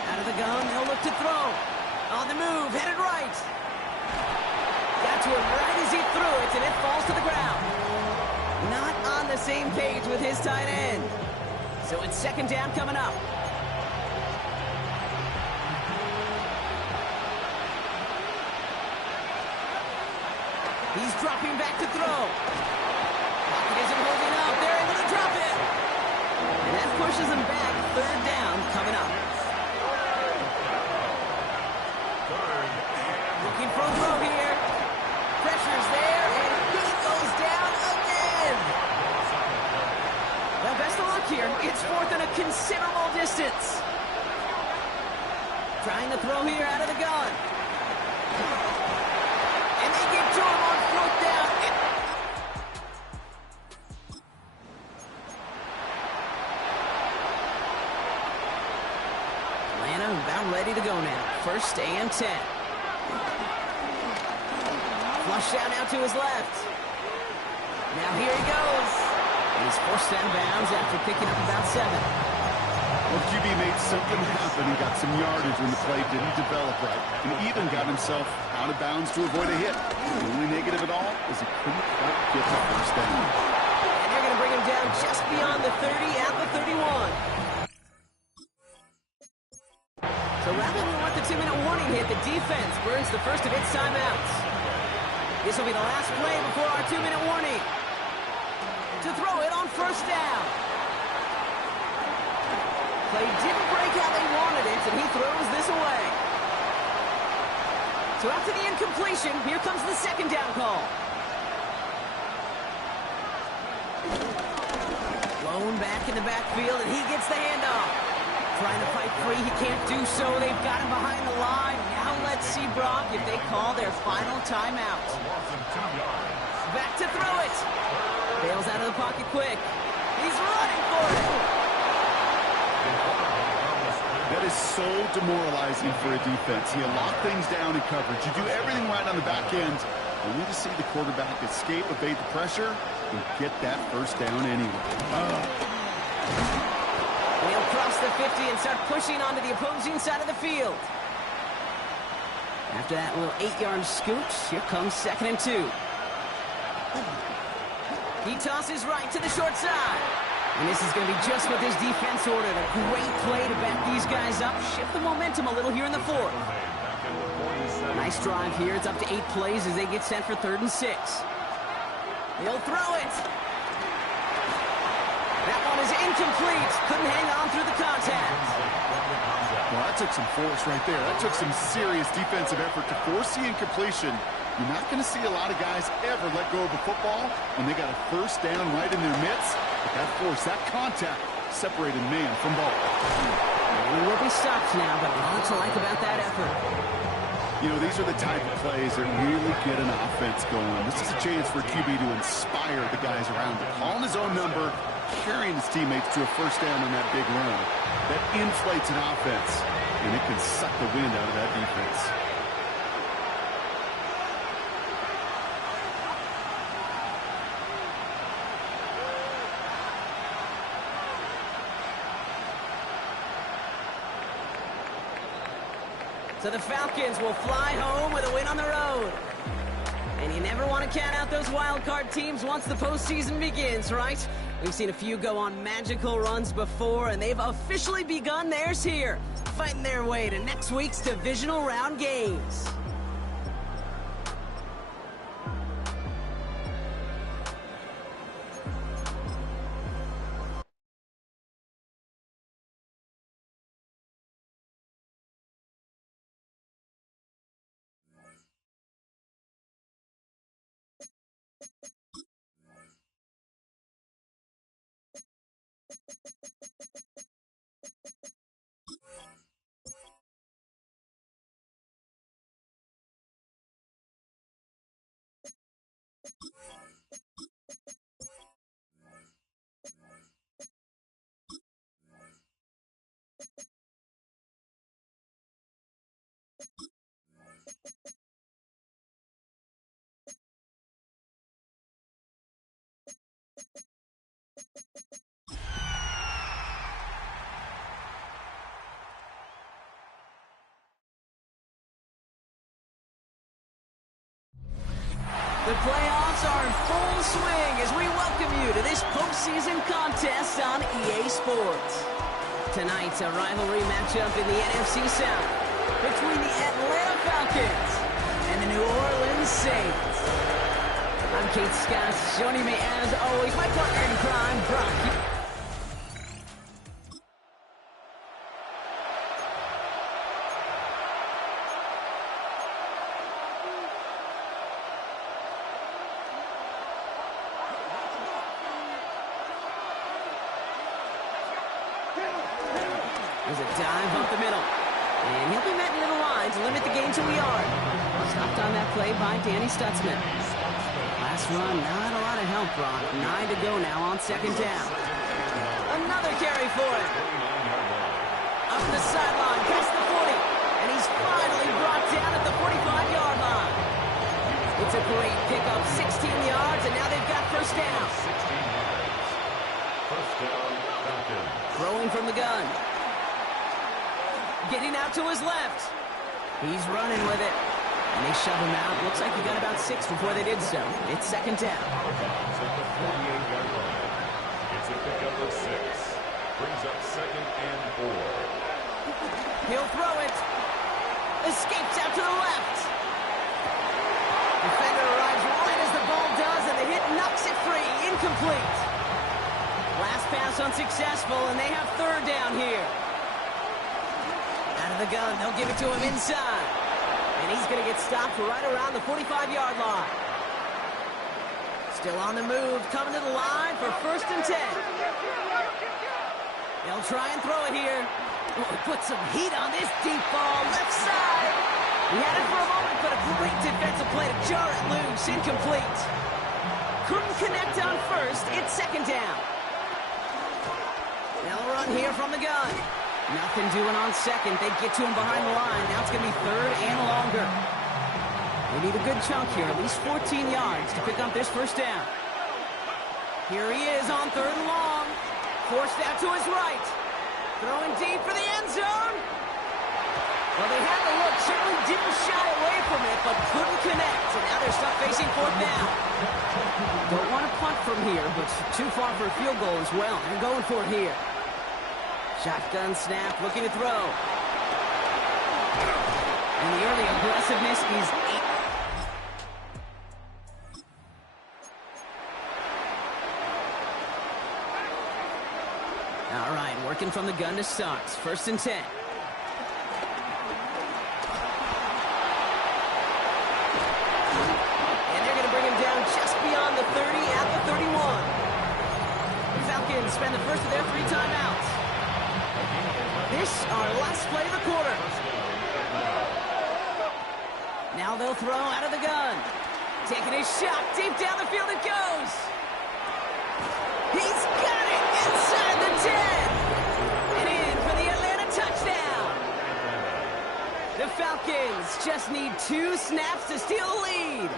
Out of the gun, he'll look to throw. On the move, headed right. Got to him right as he threw it, and it falls to the ground. Not on the same page with his tight end. So it's 2nd down coming up. He's dropping back to throw. Pocket isn't holding up. They're able to drop it. And that pushes him back. 3rd down coming up. Looking for a throw here. Pressure's there, and he goes down again. Well, best of luck here. It's 4th and a considerable distance. Trying to throw here out of the gun. And they get to him on 4th down. Atlanta about ready to go now. 1st and 10. Flush out now to his left. Now here he goes. And he's forced out of bounds after picking up about 7. Well, QB made something happen and got some yardage when the play didn't develop right, and even got himself out of bounds to avoid a hit. The only negative at all is he couldn't quite get the 1st down. And they're going to bring him down just beyond the 30 at the 31. So rather than let the 2-minute warning hit, the defense burns the first of its timeouts. This will be the last play before our 2-minute warning. To throw it on 1st down. Play didn't break how they wanted it, and he throws this away. So after the incompletion, here comes the 2nd down call. Blown back in the backfield, and he gets the handoff. Trying to fight free, he can't do so. They've got him behind the line. Now let's see, Brock, if they call their final timeout. Back to throw it. Bails out of the pocket quick. He's running for it. That is so demoralizing for a defense. You lock things down in coverage. You do everything right on the back end, only to see the quarterback escape, evade the pressure, and get that 1st down anyway. They'll cross the 50 and start pushing onto the opposing side of the field. After that little 8-yard scoot, here comes 2nd and 2. He tosses right to the short side. And this is going to be just what this defense ordered. A great play to back these guys up. Shift the momentum a little here in the fourth. Nice drive here. It's up to 8 plays as they get set for 3rd and 6. He'll throw it. That one is incomplete. Couldn't hang on through the contact. Well, that took some force right there. That took some serious defensive effort to force the incompletion. You're not going to see a lot of guys ever let go of a football when they got a first down right in their midst. But that force, that contact, separated man from ball. He will be stopped now, but a lot to like about that effort. You know, these are the type of plays that really get an offense going. This is a chance for QB to inspire the guys around him. Calling his own number, carrying his teammates to a first down on that big run. That inflates an offense, and it can suck the wind out of that defense. So the Falcons will fly home with a win on the road. And you never want to count out those wild card teams once the postseason begins, right? We've seen a few go on magical runs before, and they've officially begun theirs here, fighting their way to next week's divisional round games. The playoffs are in full swing as we welcome you to this postseason contest on EA Sports. Tonight, a rivalry matchup in the NFC South between the Atlanta Falcons and the New Orleans Saints. I'm Kate Scott. Joining me as always, my partner in crime, Brock. There's a dive up the middle. And he'll be met near the line to limit the gain to a yard. Stopped on that play by Danny Stutzman. Last run, not a lot of help, Brock. 9 to go now on 2nd down. Another carry for him. Up the sideline, past the 40. And he's finally brought down at the 45-yard line. It's a great pickup, 16 yards, and now they've got first down. 16 yards. First down, Falcons. Throwing from the gun. Getting out to his left. He's running with it. And they shove him out. Looks like he got about 6 before they did so. It's 2nd down. Falcons at the 48-yard line. It's a pickup of 6. Brings up 2nd and 4. He'll throw it. Escapes out to the left. Defender arrives right as the ball does, and the hit knocks it free. Incomplete. Last pass unsuccessful, and they have 3rd down here. Out of the gun, they'll give it to him inside. And he's going to get stopped right around the 45-yard line. Still on the move, coming to the line for 1st and 10. They'll try and throw it here. Oh, put some heat on this deep ball, left side. He had it for a moment, but a great defensive play to jar it loose. Incomplete. Couldn't connect on 1st. It's 2nd down. They'll run here from the gun. Nothing doing on 2nd. They get to him behind the line. Now it's going to be 3rd and longer. They need a good chunk here, at least 14 yards to pick up this first down. Here he is on 3rd and long. Forced out to his right. Throwing deep for the end zone. Well, they had the look. Certainly didn't shy away from it, but couldn't connect. And now they're stuck facing 4th down. Don't want to punt from here, but too far for a field goal as well. They're going for it here. Shotgun snap, looking to throw. And the early aggressiveness is... All right, working from the gun to start. 1st and 10. And they're going to bring him down just beyond the 30 at the 31. The Falcons spend the first of their 3 timeouts. This, our last play of the quarter. Now they'll throw out of the gun. Taking a shot. Deep down the field it goes. He's got it inside the 10. And in for the Atlanta touchdown. The Falcons just need 2 snaps to steal the lead.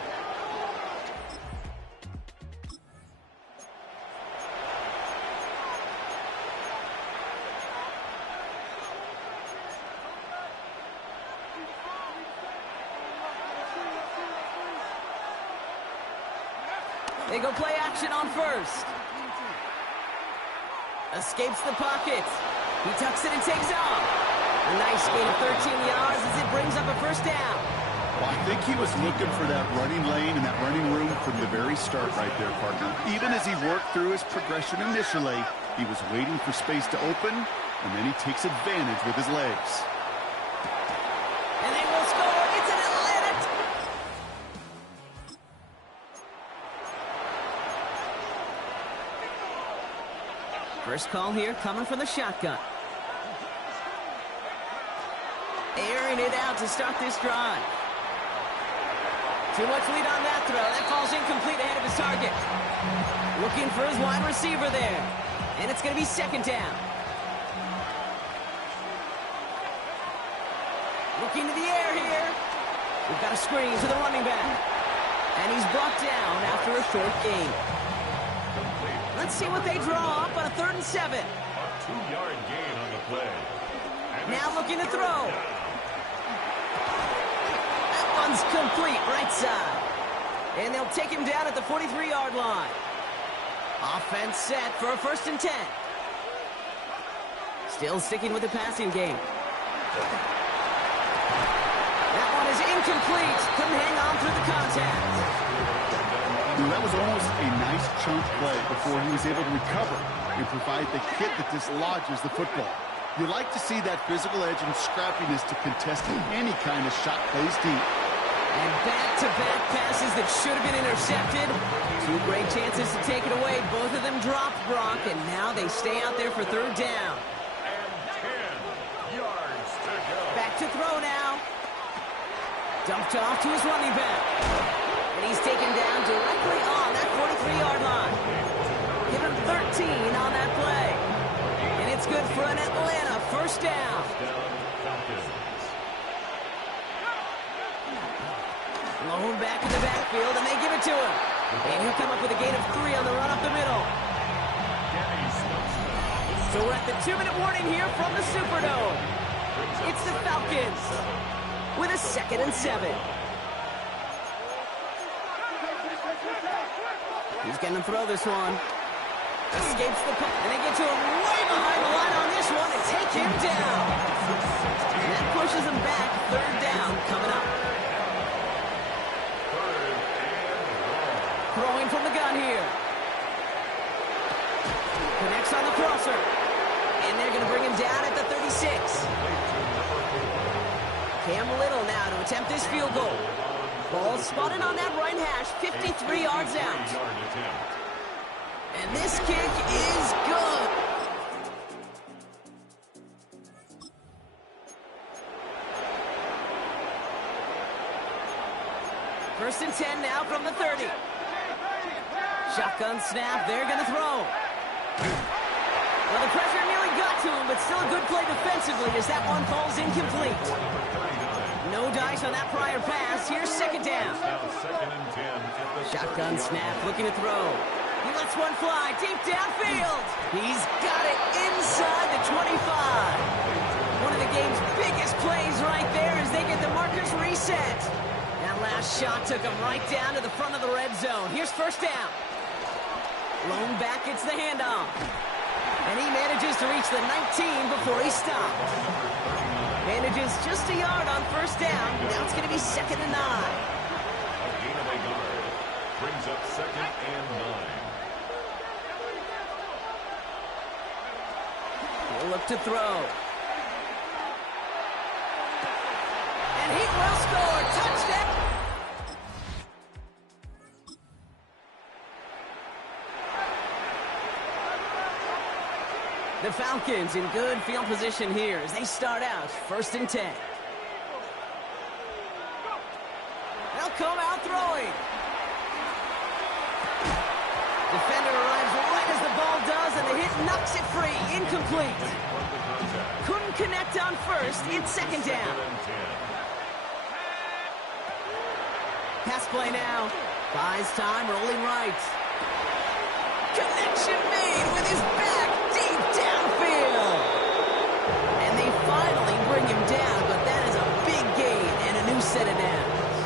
They go play action on first. Escapes the pocket. He tucks it and takes off. A nice gain of 13 yards as it brings up a first down. Well, I think he was looking for that running lane and that running room from the very start right there, partner. Even as he worked through his progression initially, he was waiting for space to open, and then he takes advantage with his legs. And they will score. It's an Atlanta. First call here coming from the shotgun. Airing it out to start this drive. Too much lead on that throw. That falls incomplete ahead of his target. Looking for his wide receiver there. And it's going to be 2nd down. Looking to the air here. We've got a screen to the running back. And he's brought down after a short gain. Let's see what they draw up on a 3rd and 7. A 2-yard gain on the play. Now looking to throw. That one's complete, right side. And they'll take him down at the 43-yard line. Offense set for a 1st and 10. Still sticking with the passing game. That one is incomplete. Couldn't hang on through the contact. That was almost a nice chunk play before he was able to recover and provide the hit that dislodges the football. You like to see that physical edge and scrappiness to contest any kind of shot plays deep. And back-to-back passes that should have been intercepted. 2 great chances to take it away. Both of them dropped, Brock, and now they stay out there for 3rd down. And 10 yards to go. Back to throw now. Dumped off to his running back. And he's taken down directly on that 43-yard line. Give him 13 on that play. And it's good for an Atlanta 1st down. Blown back in the backfield, and they give it to him. And he'll come up with a gain of 3 on the run up the middle. So we're at the 2-minute warning here from the Superdome. It's the Falcons with a 2nd and 7. He's going to throw this one. Escapes the punt, and they get to him way behind the line on this one and take him down. And that pushes him back. 3rd down coming up. Throwing from the gun here. Connects on the crosser. And they're going to bring him down at the 36. Cam Little now to attempt this field goal. Ball spotted on that right hash, 53 yards out. And this kick is good. First and 10 now from the 30. Shotgun snap, they're going to throw. Well, the pressure nearly got to him, but still a good play defensively as that one falls incomplete. No dice on that prior pass. Here's 2nd down. Shotgun snap, looking to throw. He lets one fly deep downfield. He's got it inside the 25. One of the game's biggest plays right there as they get the markers reset. That last shot took him right down to the front of the red zone. Here's 1st down. Lone back gets the handoff. And he manages to reach the 19 before he stopped. Manages just a yard on first down. Now it's going to be 2nd and 9. A gain of a yard. Brings up 2nd and 9. He'll look to throw. And he will score. Touchdown. The Falcons in good field position here as they start out 1st and 10. They'll come out throwing. Defender arrives right as the ball does, and the hit knocks it free. Incomplete. Couldn't connect on first. It's 2nd down. Pass play now. Buys time, rolling right. Connection made with his back deep downfield. And they finally bring him down, but that is a big gain and a new set of downs.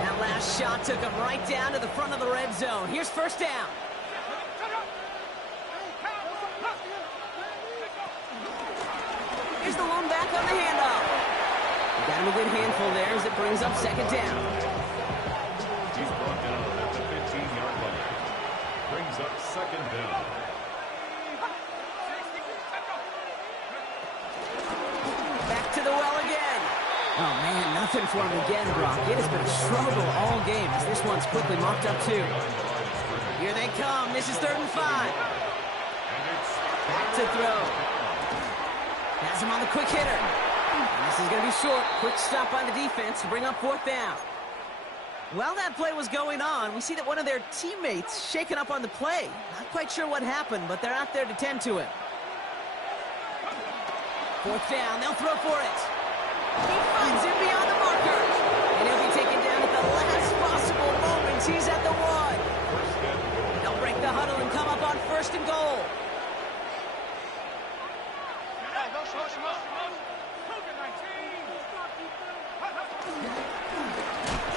That last shot took him right down to the front of the red zone. Here's 1st down. Here's the lone back on the handoff. Got him a good handful there as it brings up 2nd down. He's brought down at the 15-yard line. Brings up 2nd down. Back to the well again. Oh, man, nothing for him again, Brock. It has been a struggle all game as this one's quickly mopped up, too. Here they come. This is 3rd and 5. Back to throw. Has him on the quick hitter. And this is going to be short. Quick stop by the defense to bring up 4th down. While that play was going on, we see that one of their teammates shaken up on the play. Not quite sure what happened, but they're out there to tend to it. 4th down. They'll throw for it. He finds him beyond the marker. And he'll be taken down at the last possible moment. He's at the 1. They'll break the huddle and come up on 1st and goal.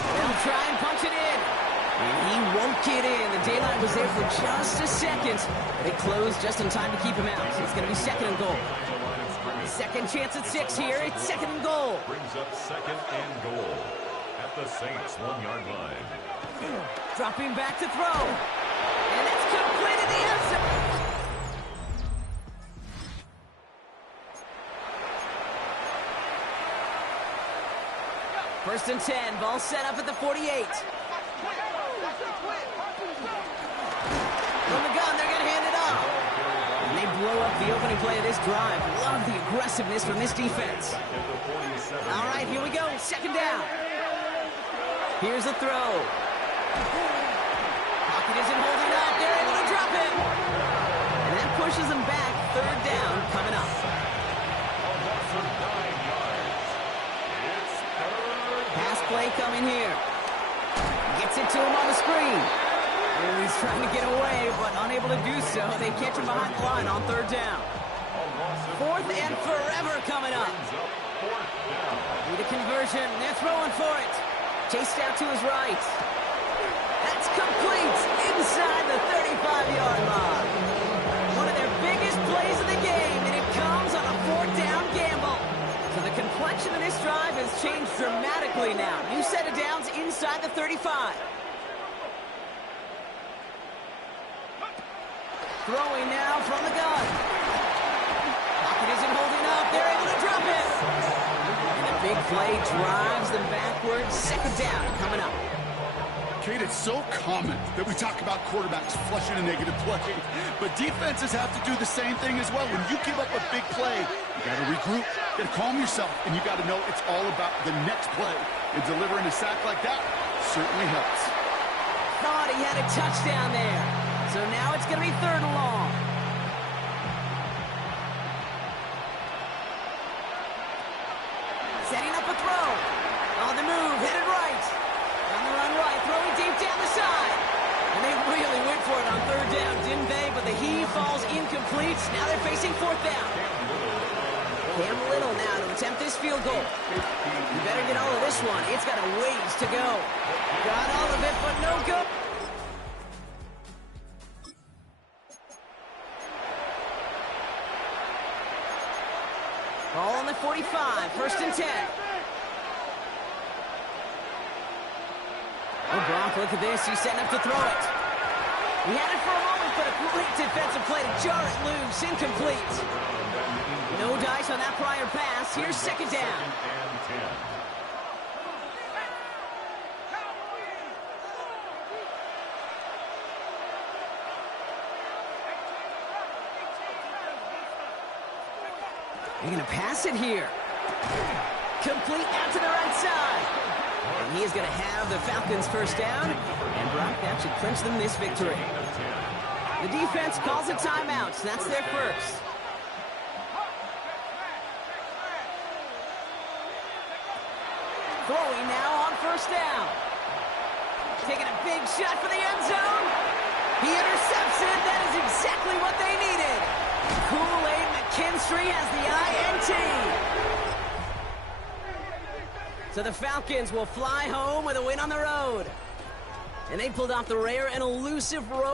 They'll try and punch it in. And he won't get in. The daylight was there for just a second. But it closed just in time to keep him out. So it's going to be 2nd and goal. Second chance at 6 here. It's 2nd and goal. Brings up 2nd and goal at the Saints 1-yard line. Dropping back to throw. And it's completed the answer. 1st and 10. Ball set up at the 48. From the gun, they're going to hand it off. And they blow up the opening play of this drive. Love the aggressiveness from this defense. All right, here we go. 2nd down. Here's a throw. Pocket isn't holding up. They're able to drop him. And that pushes him back. 3rd down coming up. Pass play coming here. Gets it to him on the screen. And he's trying to get away, but unable to do so. They catch him behind the line on 3rd down. 4th and forever coming up. Need a conversion. They're throwing for it. Chased out to his right. That's complete inside the 35-yard line. One of their biggest plays of the game, and it comes on a 4th down gamble. So the complexion of this drive has changed dramatically now. New set of downs inside the 35. Throwing now from the gun. Pocket isn't holding up. They're able to drop it. And a big play drives them backwards. 2nd down coming up. Kate, it's so common that we talk about quarterbacks flushing a negative play, but defenses have to do the same thing as well. When you give up a big play, you got to regroup, you got to calm yourself, and you got to know it's all about the next play. And delivering a sack like that certainly helps. Thought he had a touchdown there. So now it's going to be 3rd and long. Setting up a throw. On the move, headed right. On the run right, throwing deep down the side. And they really went for it on 3rd down, didn't they? But the heave falls incomplete. Now they're facing 4th down. Cam Little now to attempt this field goal. You better get all of this one. It's got a ways to go. Got all of it, but no go. 45, 1st and 10. Oh, Brock, look at this. He's setting up to throw it. He had it for a moment, but a great defensive play to jar it loose. Incomplete. No dice on that prior pass. Here's 2nd down. They're going to pass it here. Complete out to the right side. And he is going to have the Falcons 1st down. And Brock, that should clinch them this victory. The defense calls a timeout. So that's their first. Throwing now on 1st down. Taking a big shot for the end zone. He intercepts it. That is exactly what they needed. Kool-Aid McKinstry has the INT. So the Falcons will fly home with a win on the road. And they pulled off the rare and elusive road.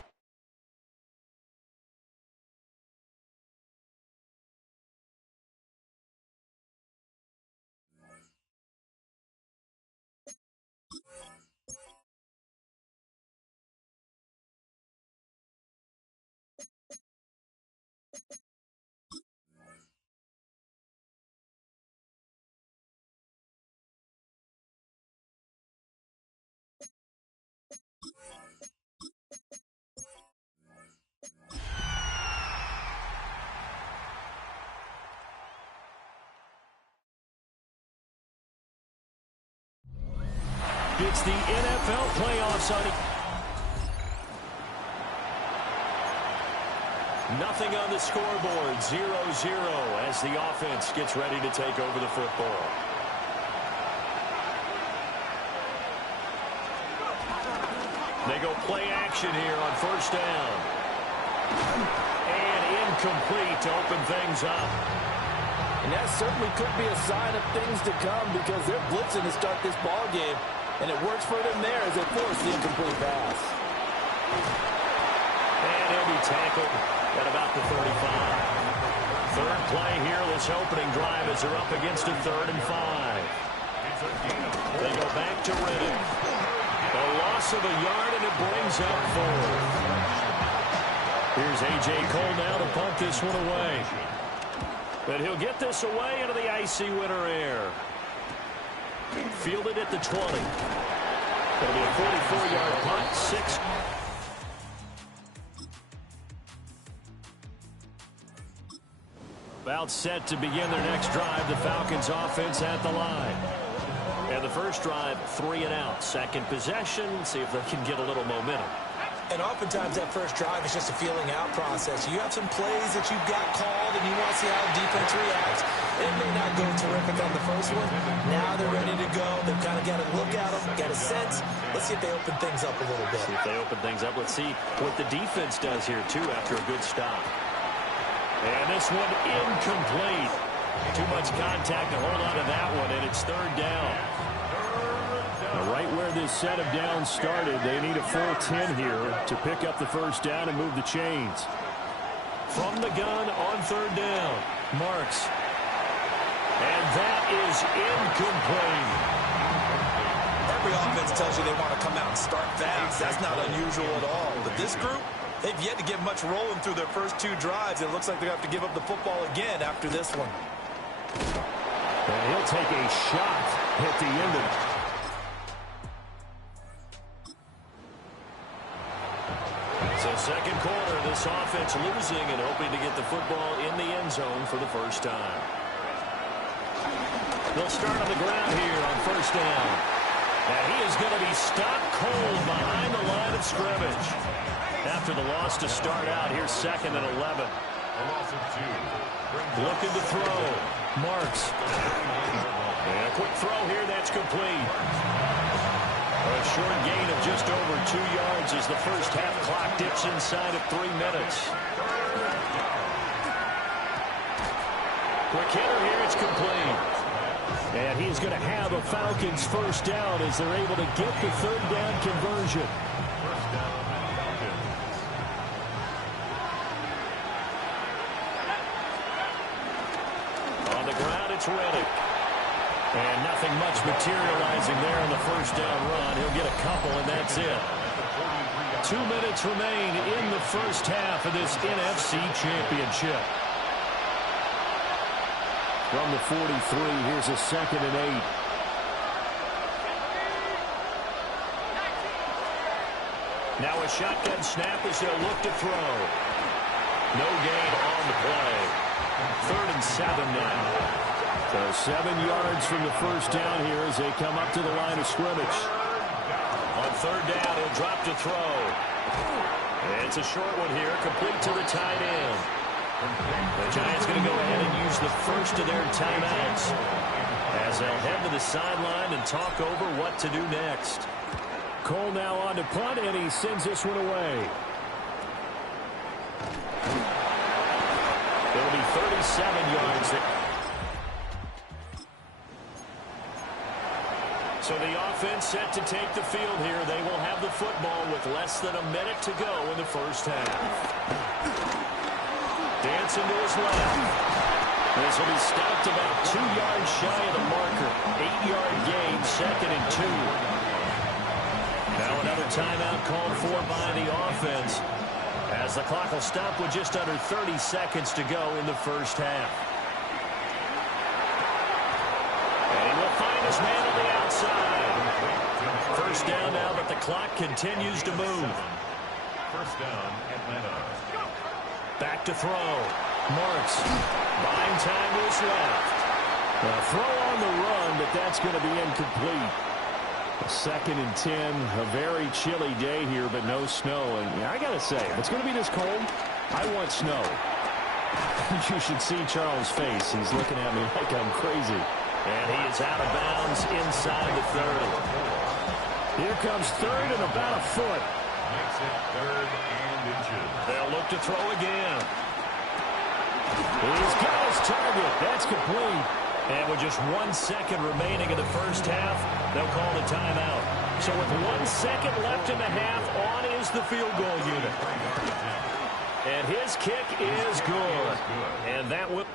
It's the NFL playoffs on it. Nothing on the scoreboard, 0-0 as the offense gets ready to take over the football. They go play action here on 1st down. And incomplete to open things up. And that certainly could be a sign of things to come because they're blitzing to start this ball game. And it works for them there as they force the incomplete pass. And he'll be tackled at about the 35. 3rd play here, this opening drive as they're up against a 3rd and 5. They go back to Riddick. A loss of a yard, and it brings up 4th. Here's A.J. Cole now to punt this one away. But he'll get this away into the icy winter air. Fielded at the 20. It'll be a 44-yard punt, 6. About set to begin their next drive, the Falcons offense at the line. And the first drive, 3 and out. Second possession, see if they can get a little momentum. And oftentimes that first drive is just a feeling out process. You have some plays that you've got called and you want to see how the defense reacts. It may not go terrific on the first one. Now they're ready to go. They've kind of got to look at them, get a sense. Let's see if they open things up a little bit. See if they open things up. Let's see what the defense does here, too, after a good stop. And this one incomplete. Too much contact to hold on to that one, and it's 3rd down. Now, right where this set of downs started, they need a full 10 here to pick up the 1st down and move the chains. From the gun on 3rd down, Marks. And that is incomplete. Every offense tells you they want to come out and start fast. That's not unusual at all. But this group, they've yet to get much rolling through their first 2 drives. It looks like they have to give up the football again after this one. And he'll take a shot at the end of it. So second quarter, this offense losing and hoping to get the football in the end zone for the first time. They'll start on the ground here on 1st down. And he is going to be stopped cold behind the line of scrimmage. After the loss to start out, here's 2nd and 11. A loss of 2. Looking to throw. Marks. And a quick throw here, that's complete. A short gain of just over 2 yards as the first half clock dips inside of 3 minutes. Quick hitter here, it's complete. And he's going to have a Falcons 1st down as they're able to get the 3rd down conversion. First down, Falcons. On the ground, it's it's Riddick. And nothing much materializing there on the first down run. He'll get a couple, and that's it. 2 minutes remain in the first half of this NFC Championship. From the 43, here's a 2nd and 8. Now a shotgun snap as they'll look to throw. No gain on the play. 3rd and 7 now. So 7 yards from the first down here as they come up to the line of scrimmage. On 3rd down, he'll drop to throw. It's a short one here, complete to the tight end. The Giants going to go ahead and use the first of their timeouts as they'll head to the sideline and talk over what to do next. Cole now on to punt, and he sends this one away. It'll be 37 yards there. So the offense set to take the field here. They will have the football with less than a minute to go in the first half. Dancing to his left. This will be stopped about 2 yards shy of the marker. 8-yard gain, 2nd and 2. Now another timeout called for by the offense as the clock will stop with just under 30 seconds to go in the first half. And he will find his man on the outside. First down now, but the clock continues to move. First down, Atlanta. Back to throw. Marks. Buying time to his left. A throw on the run, but that's going to be incomplete. 2nd and 10, a very chilly day here, but no snow. And I got to say, if it's going to be this cold, I want snow. You should see Charles' face. He's looking at me like I'm crazy. And he is out of bounds inside the 30. Here comes 3rd and about a foot. Makes it 3rd and inches. They'll look to throw again. He's got his target. That's complete. And with just 1 second remaining in the first half, they'll call the timeout. So with 1 second left in the half, on is the field goal unit. And his kick is good. And that will...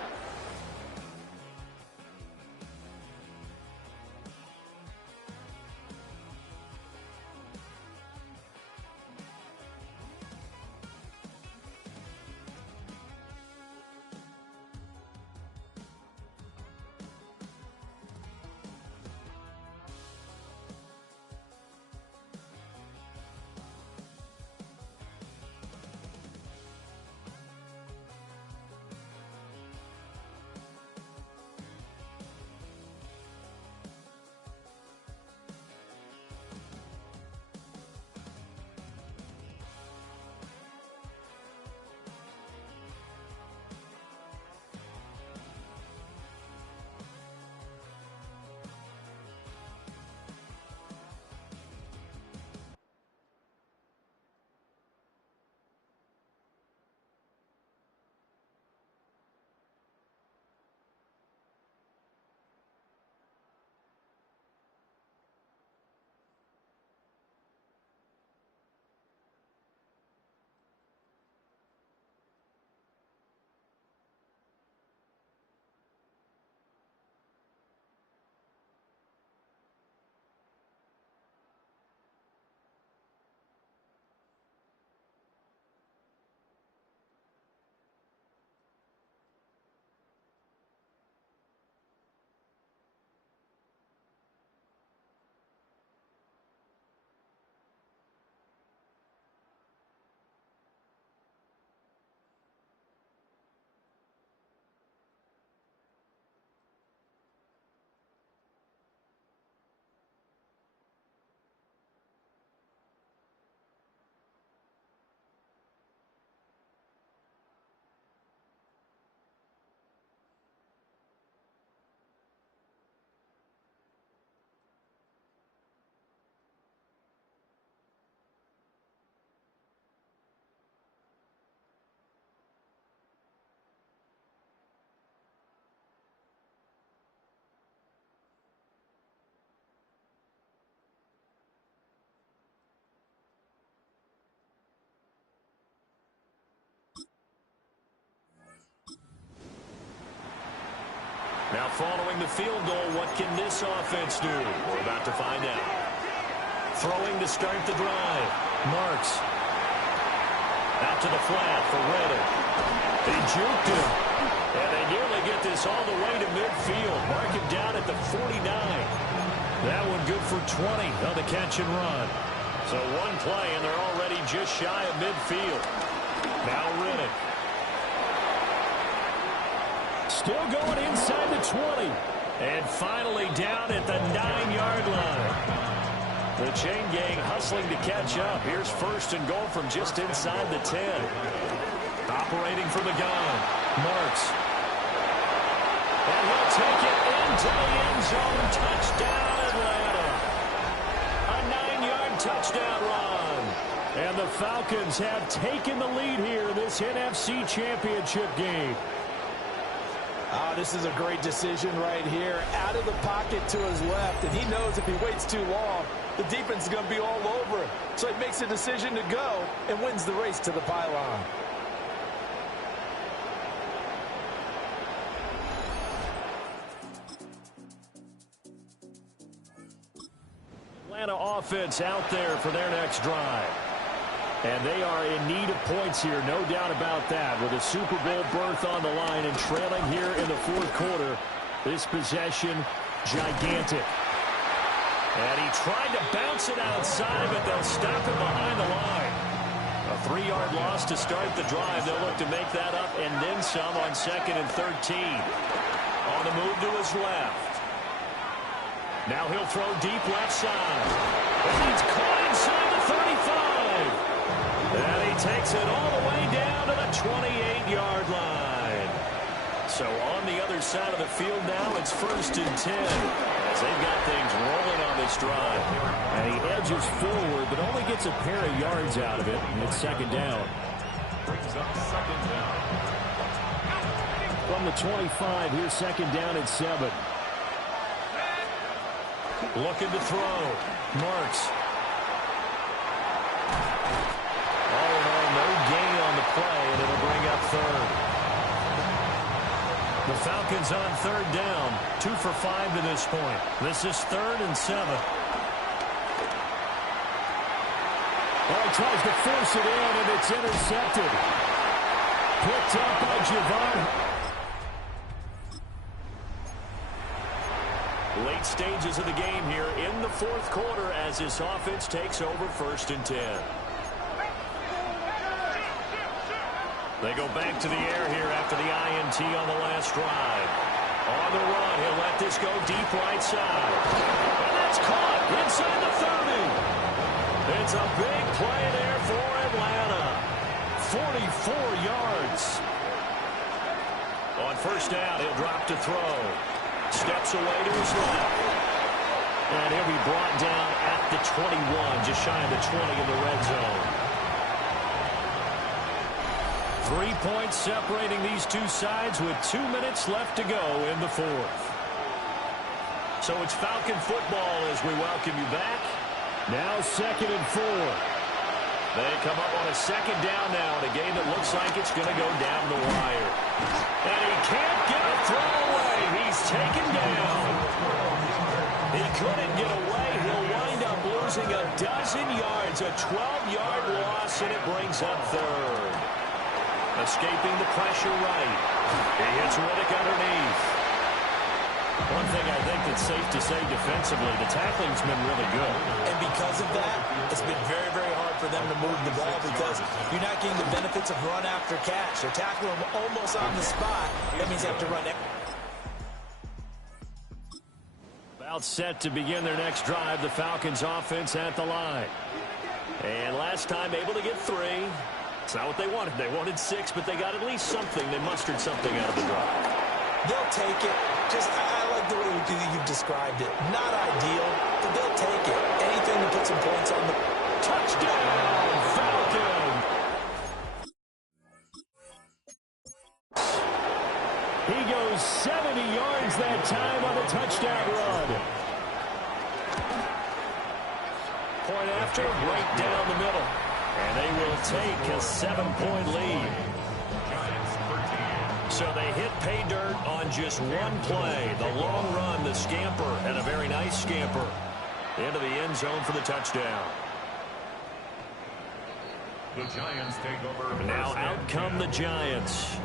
following the field goal. What can this offense do? We're about to find out. Throwing to start the drive. Marks. Out to the flat for Reddick. They juked him. And they nearly get this all the way to midfield. Mark him down at the 49. That one good for 20 on the catch and run. So one play, and they're already just shy of midfield. Now Reddick. Still going inside the 20. And finally down at the 9-yard line. The chain gang hustling to catch up. Here's first and goal from just inside the 10. Operating from the gun. Marks. And he'll take it into the end zone. Touchdown, Atlanta. A 9-yard touchdown run. And the Falcons have taken the lead here in this NFC Championship game. Oh, this is a great decision right here. Out of the pocket to his left, and he knows if he waits too long, the defense is going to be all over him. So he makes a decision to go and wins the race to the pylon. Atlanta offense out there for their next drive. And they are in need of points here, no doubt about that. With a Super Bowl berth on the line and trailing here in the fourth quarter, this possession, gigantic. And he tried to bounce it outside, but they'll stop him behind the line. A 3-yard loss to start the drive. They'll look to make that up and then some on 2nd and 13. On the move to his left. Now he'll throw deep left side. And he's caught inside the 35. And he takes it all the way down to the 28-yard line. So on the other side of the field now, it's 1st and 10. As they've got things rolling on this drive. And he edges forward, but only gets a pair of yards out of it. And it's 2nd down. Brings up 2nd down. From the 25, here's 2nd down at 7. Looking to throw. Marks. All in all, no gain on the play, and it'll bring up 3rd. The Falcons on 3rd down. 2 for 5 to this point. This is 3rd and 7. Oh, he tries to force it in, and it's intercepted. Picked up by Javon. Late stages of the game here in the fourth quarter as this offense takes over 1st and 10. They go back to the air here after the INT on the last drive. On the run, he'll let this go deep right side. And that's caught inside the 30. It's a big play there for Atlanta. 44 yards. On 1st down, he'll drop to throw. Steps away to his left. And he'll be brought down at the 21, just shy of the 20 in the red zone. 3 points separating these two sides with 2 minutes left to go in the fourth. So it's Falcon football as we welcome you back. Now 2nd and 4. They come up on a 2nd down now in a game that looks like it's going to go down the wire. And he can't get a throw away. He's taken down. He couldn't get away. He'll wind up losing a dozen yards. A 12-yard loss, and it brings up 3rd. Escaping the pressure right. He hits Reddick underneath. One thing I think that's safe to say defensively, the tackling's been really good. And because of that, it's been very, very hard for them to move the ball because you're not getting the benefits of run after catch. They're tackling them almost on the spot. That means they have to run it. About set to begin their next drive, the Falcons offense at the line. And last time able to get 3. It's not what they wanted. They wanted 6, but they got at least something. They mustered something out of the drive. They'll take it. I like the way you've described it. Not ideal, but they'll take it. Anything to put some points on the touchdown, Falcon. He goes 70 yards that time on the touchdown run. Point after, right down the middle. And they will take a 7-point lead. So they hit pay dirt on just one play. The long run, the scamper, and a very nice scamper into the end zone for the touchdown. The Giants take over. Now out come the Giants.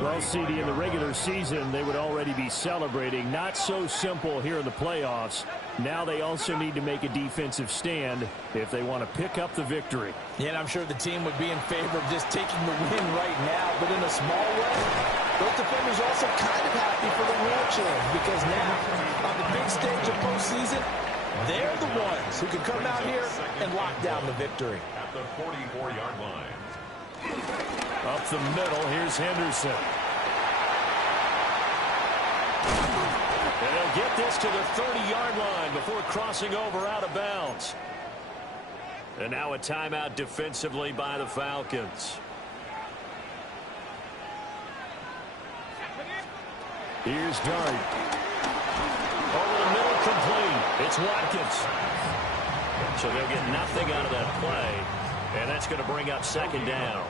Well, CD, in the regular season, they would already be celebrating. Not so simple here in the playoffs. Now they also need to make a defensive stand if they want to pick up the victory. Yeah, and I'm sure the team would be in favor of just taking the win right now, but in a small way, those defenders are also kind of happy for the real change, because now, on the big stage of postseason, they're the ones who can come out here and lock down the victory. At the 44-yard line. Up the middle, here's Henderson. And they'll get this to the 30-yard line before crossing over out of bounds. And now a timeout defensively by the Falcons. Here's Dart. Over the middle, complete. It's Watkins. So they'll get nothing out of that play. And that's going to bring up second down.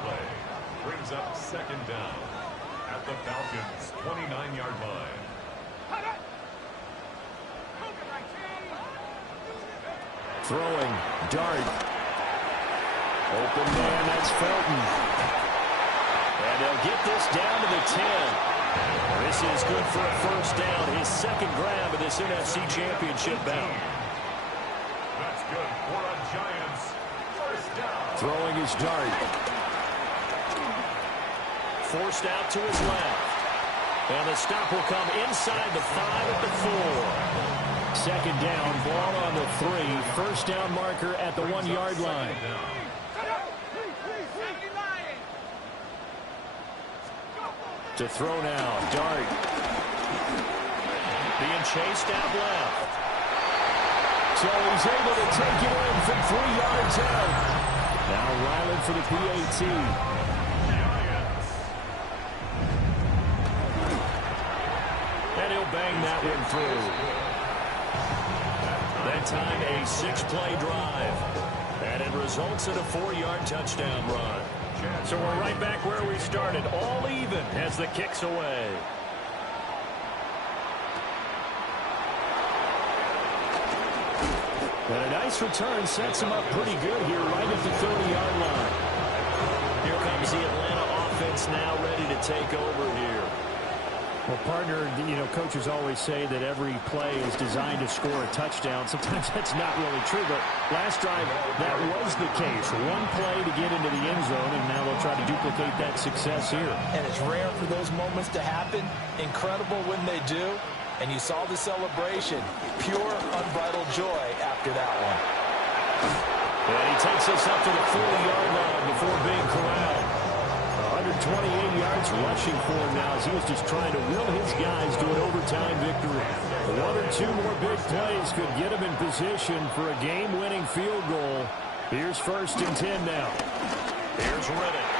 Brings up second down at the Falcons' 29-yard line. Throwing, Dart. Open man, that's Felton. And they'll get this down to the 10. This is good for a first down. His second grab of this NFC Championship bout. That's good for a Giants first down. Throwing his Dart. Forced out to his left. And the stop will come inside the 5 at the 4. Second down, ball on the 3. First down marker at the 1-yard line. To throw now, Dart. Being chased out left. So he's able to take it in from 3 yards out. Now Ryland for the PAT. And he'll bang that one through. That time a 6-play drive. And it results in a 4-yard touchdown run. So we're right back where we started. All even as the kick's away. And a nice return sets him up pretty good here right at the 30-yard line. Here comes the Atlanta offense now ready to take over here. Well, partner, you know, coaches always say that every play is designed to score a touchdown. Sometimes that's not really true, but last drive, that was the case. One play to get into the end zone, and now they'll try to duplicate that success here. And it's rare for those moments to happen. Incredible when they do. And you saw the celebration. Pure, unbridled joy after that one. And he takes us up to the 40-yard line before being corralled. 128 yards rushing for him now as he was just trying to will his guys to an overtime victory. 1 or 2 more big plays could get him in position for a game-winning field goal. Here's 1st and 10 now. Here's Riddick.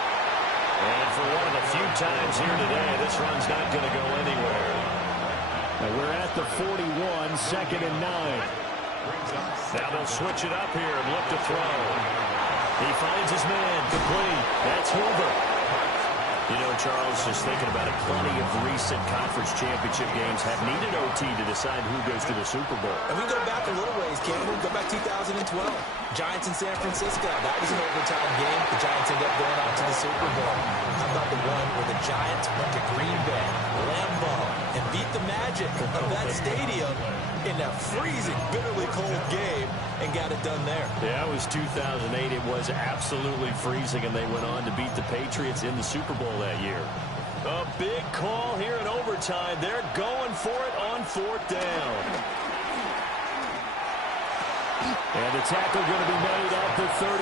And for one of the few times here today, this run's not going to go anywhere. Now we're at the 41, 2nd and 9. Now they'll switch it up here and look to throw. He finds his man, complete. That's Hoover. You know, Charles, just thinking about it, plenty of recent conference championship games have needed OT to decide who goes to the Super Bowl. And we go back a little ways, Ken. We go back 2012. Giants in San Francisco. That was an overtime game. The Giants ended up going on to the Super Bowl. How about the one where the Giants went to Green Bay, Lambeau, and beat the Magic of that stadium in that freezing, bitterly cold game and got it done there. Yeah, it was 2008. It was absolutely freezing, and they went on to beat the Patriots in the Super Bowl that year. A big call here in overtime. They're going for it on 4th down. And the tackle going to be made at the 38.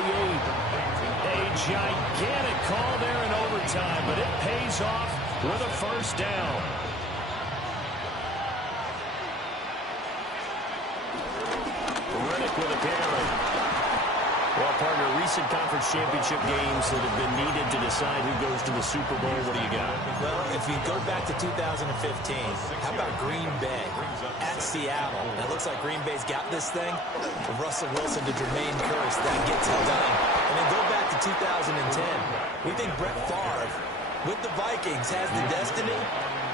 A gigantic call there in overtime, but it pays off with a 1st down. Riddick with a carry. Well, partner, recent conference championship games that have been needed to decide who goes to the Super Bowl. What do you got? Well, if you go back to 2015, how about Green Bay at Seattle? And it looks like Green Bay's got this thing. Russell Wilson to Jermaine Kearse, that gets it done. And then go back to 2010. We think Brett Favre with the Vikings has the destiny,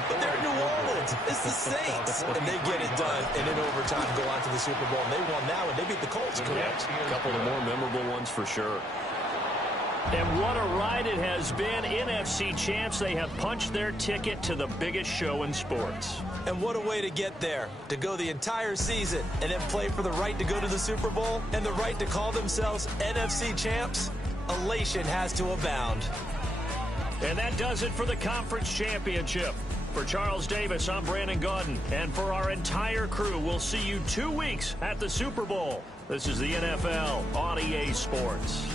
but they're in New Orleans. It's the Saints, and they get it done. And in overtime, go on to the Super Bowl. And they won that one. They beat the Colts, correct? A couple of more memorable ones for sure. And what a ride it has been. NFC champs, they have punched their ticket to the biggest show in sports. And what a way to get there, to go the entire season and then play for the right to go to the Super Bowl and the right to call themselves NFC champs. Elation has to abound. And that does it for the conference championship. For Charles Davis, I'm Brandon Gaudin. And for our entire crew, we'll see you 2 weeks at the Super Bowl. This is the NFL on EA Sports.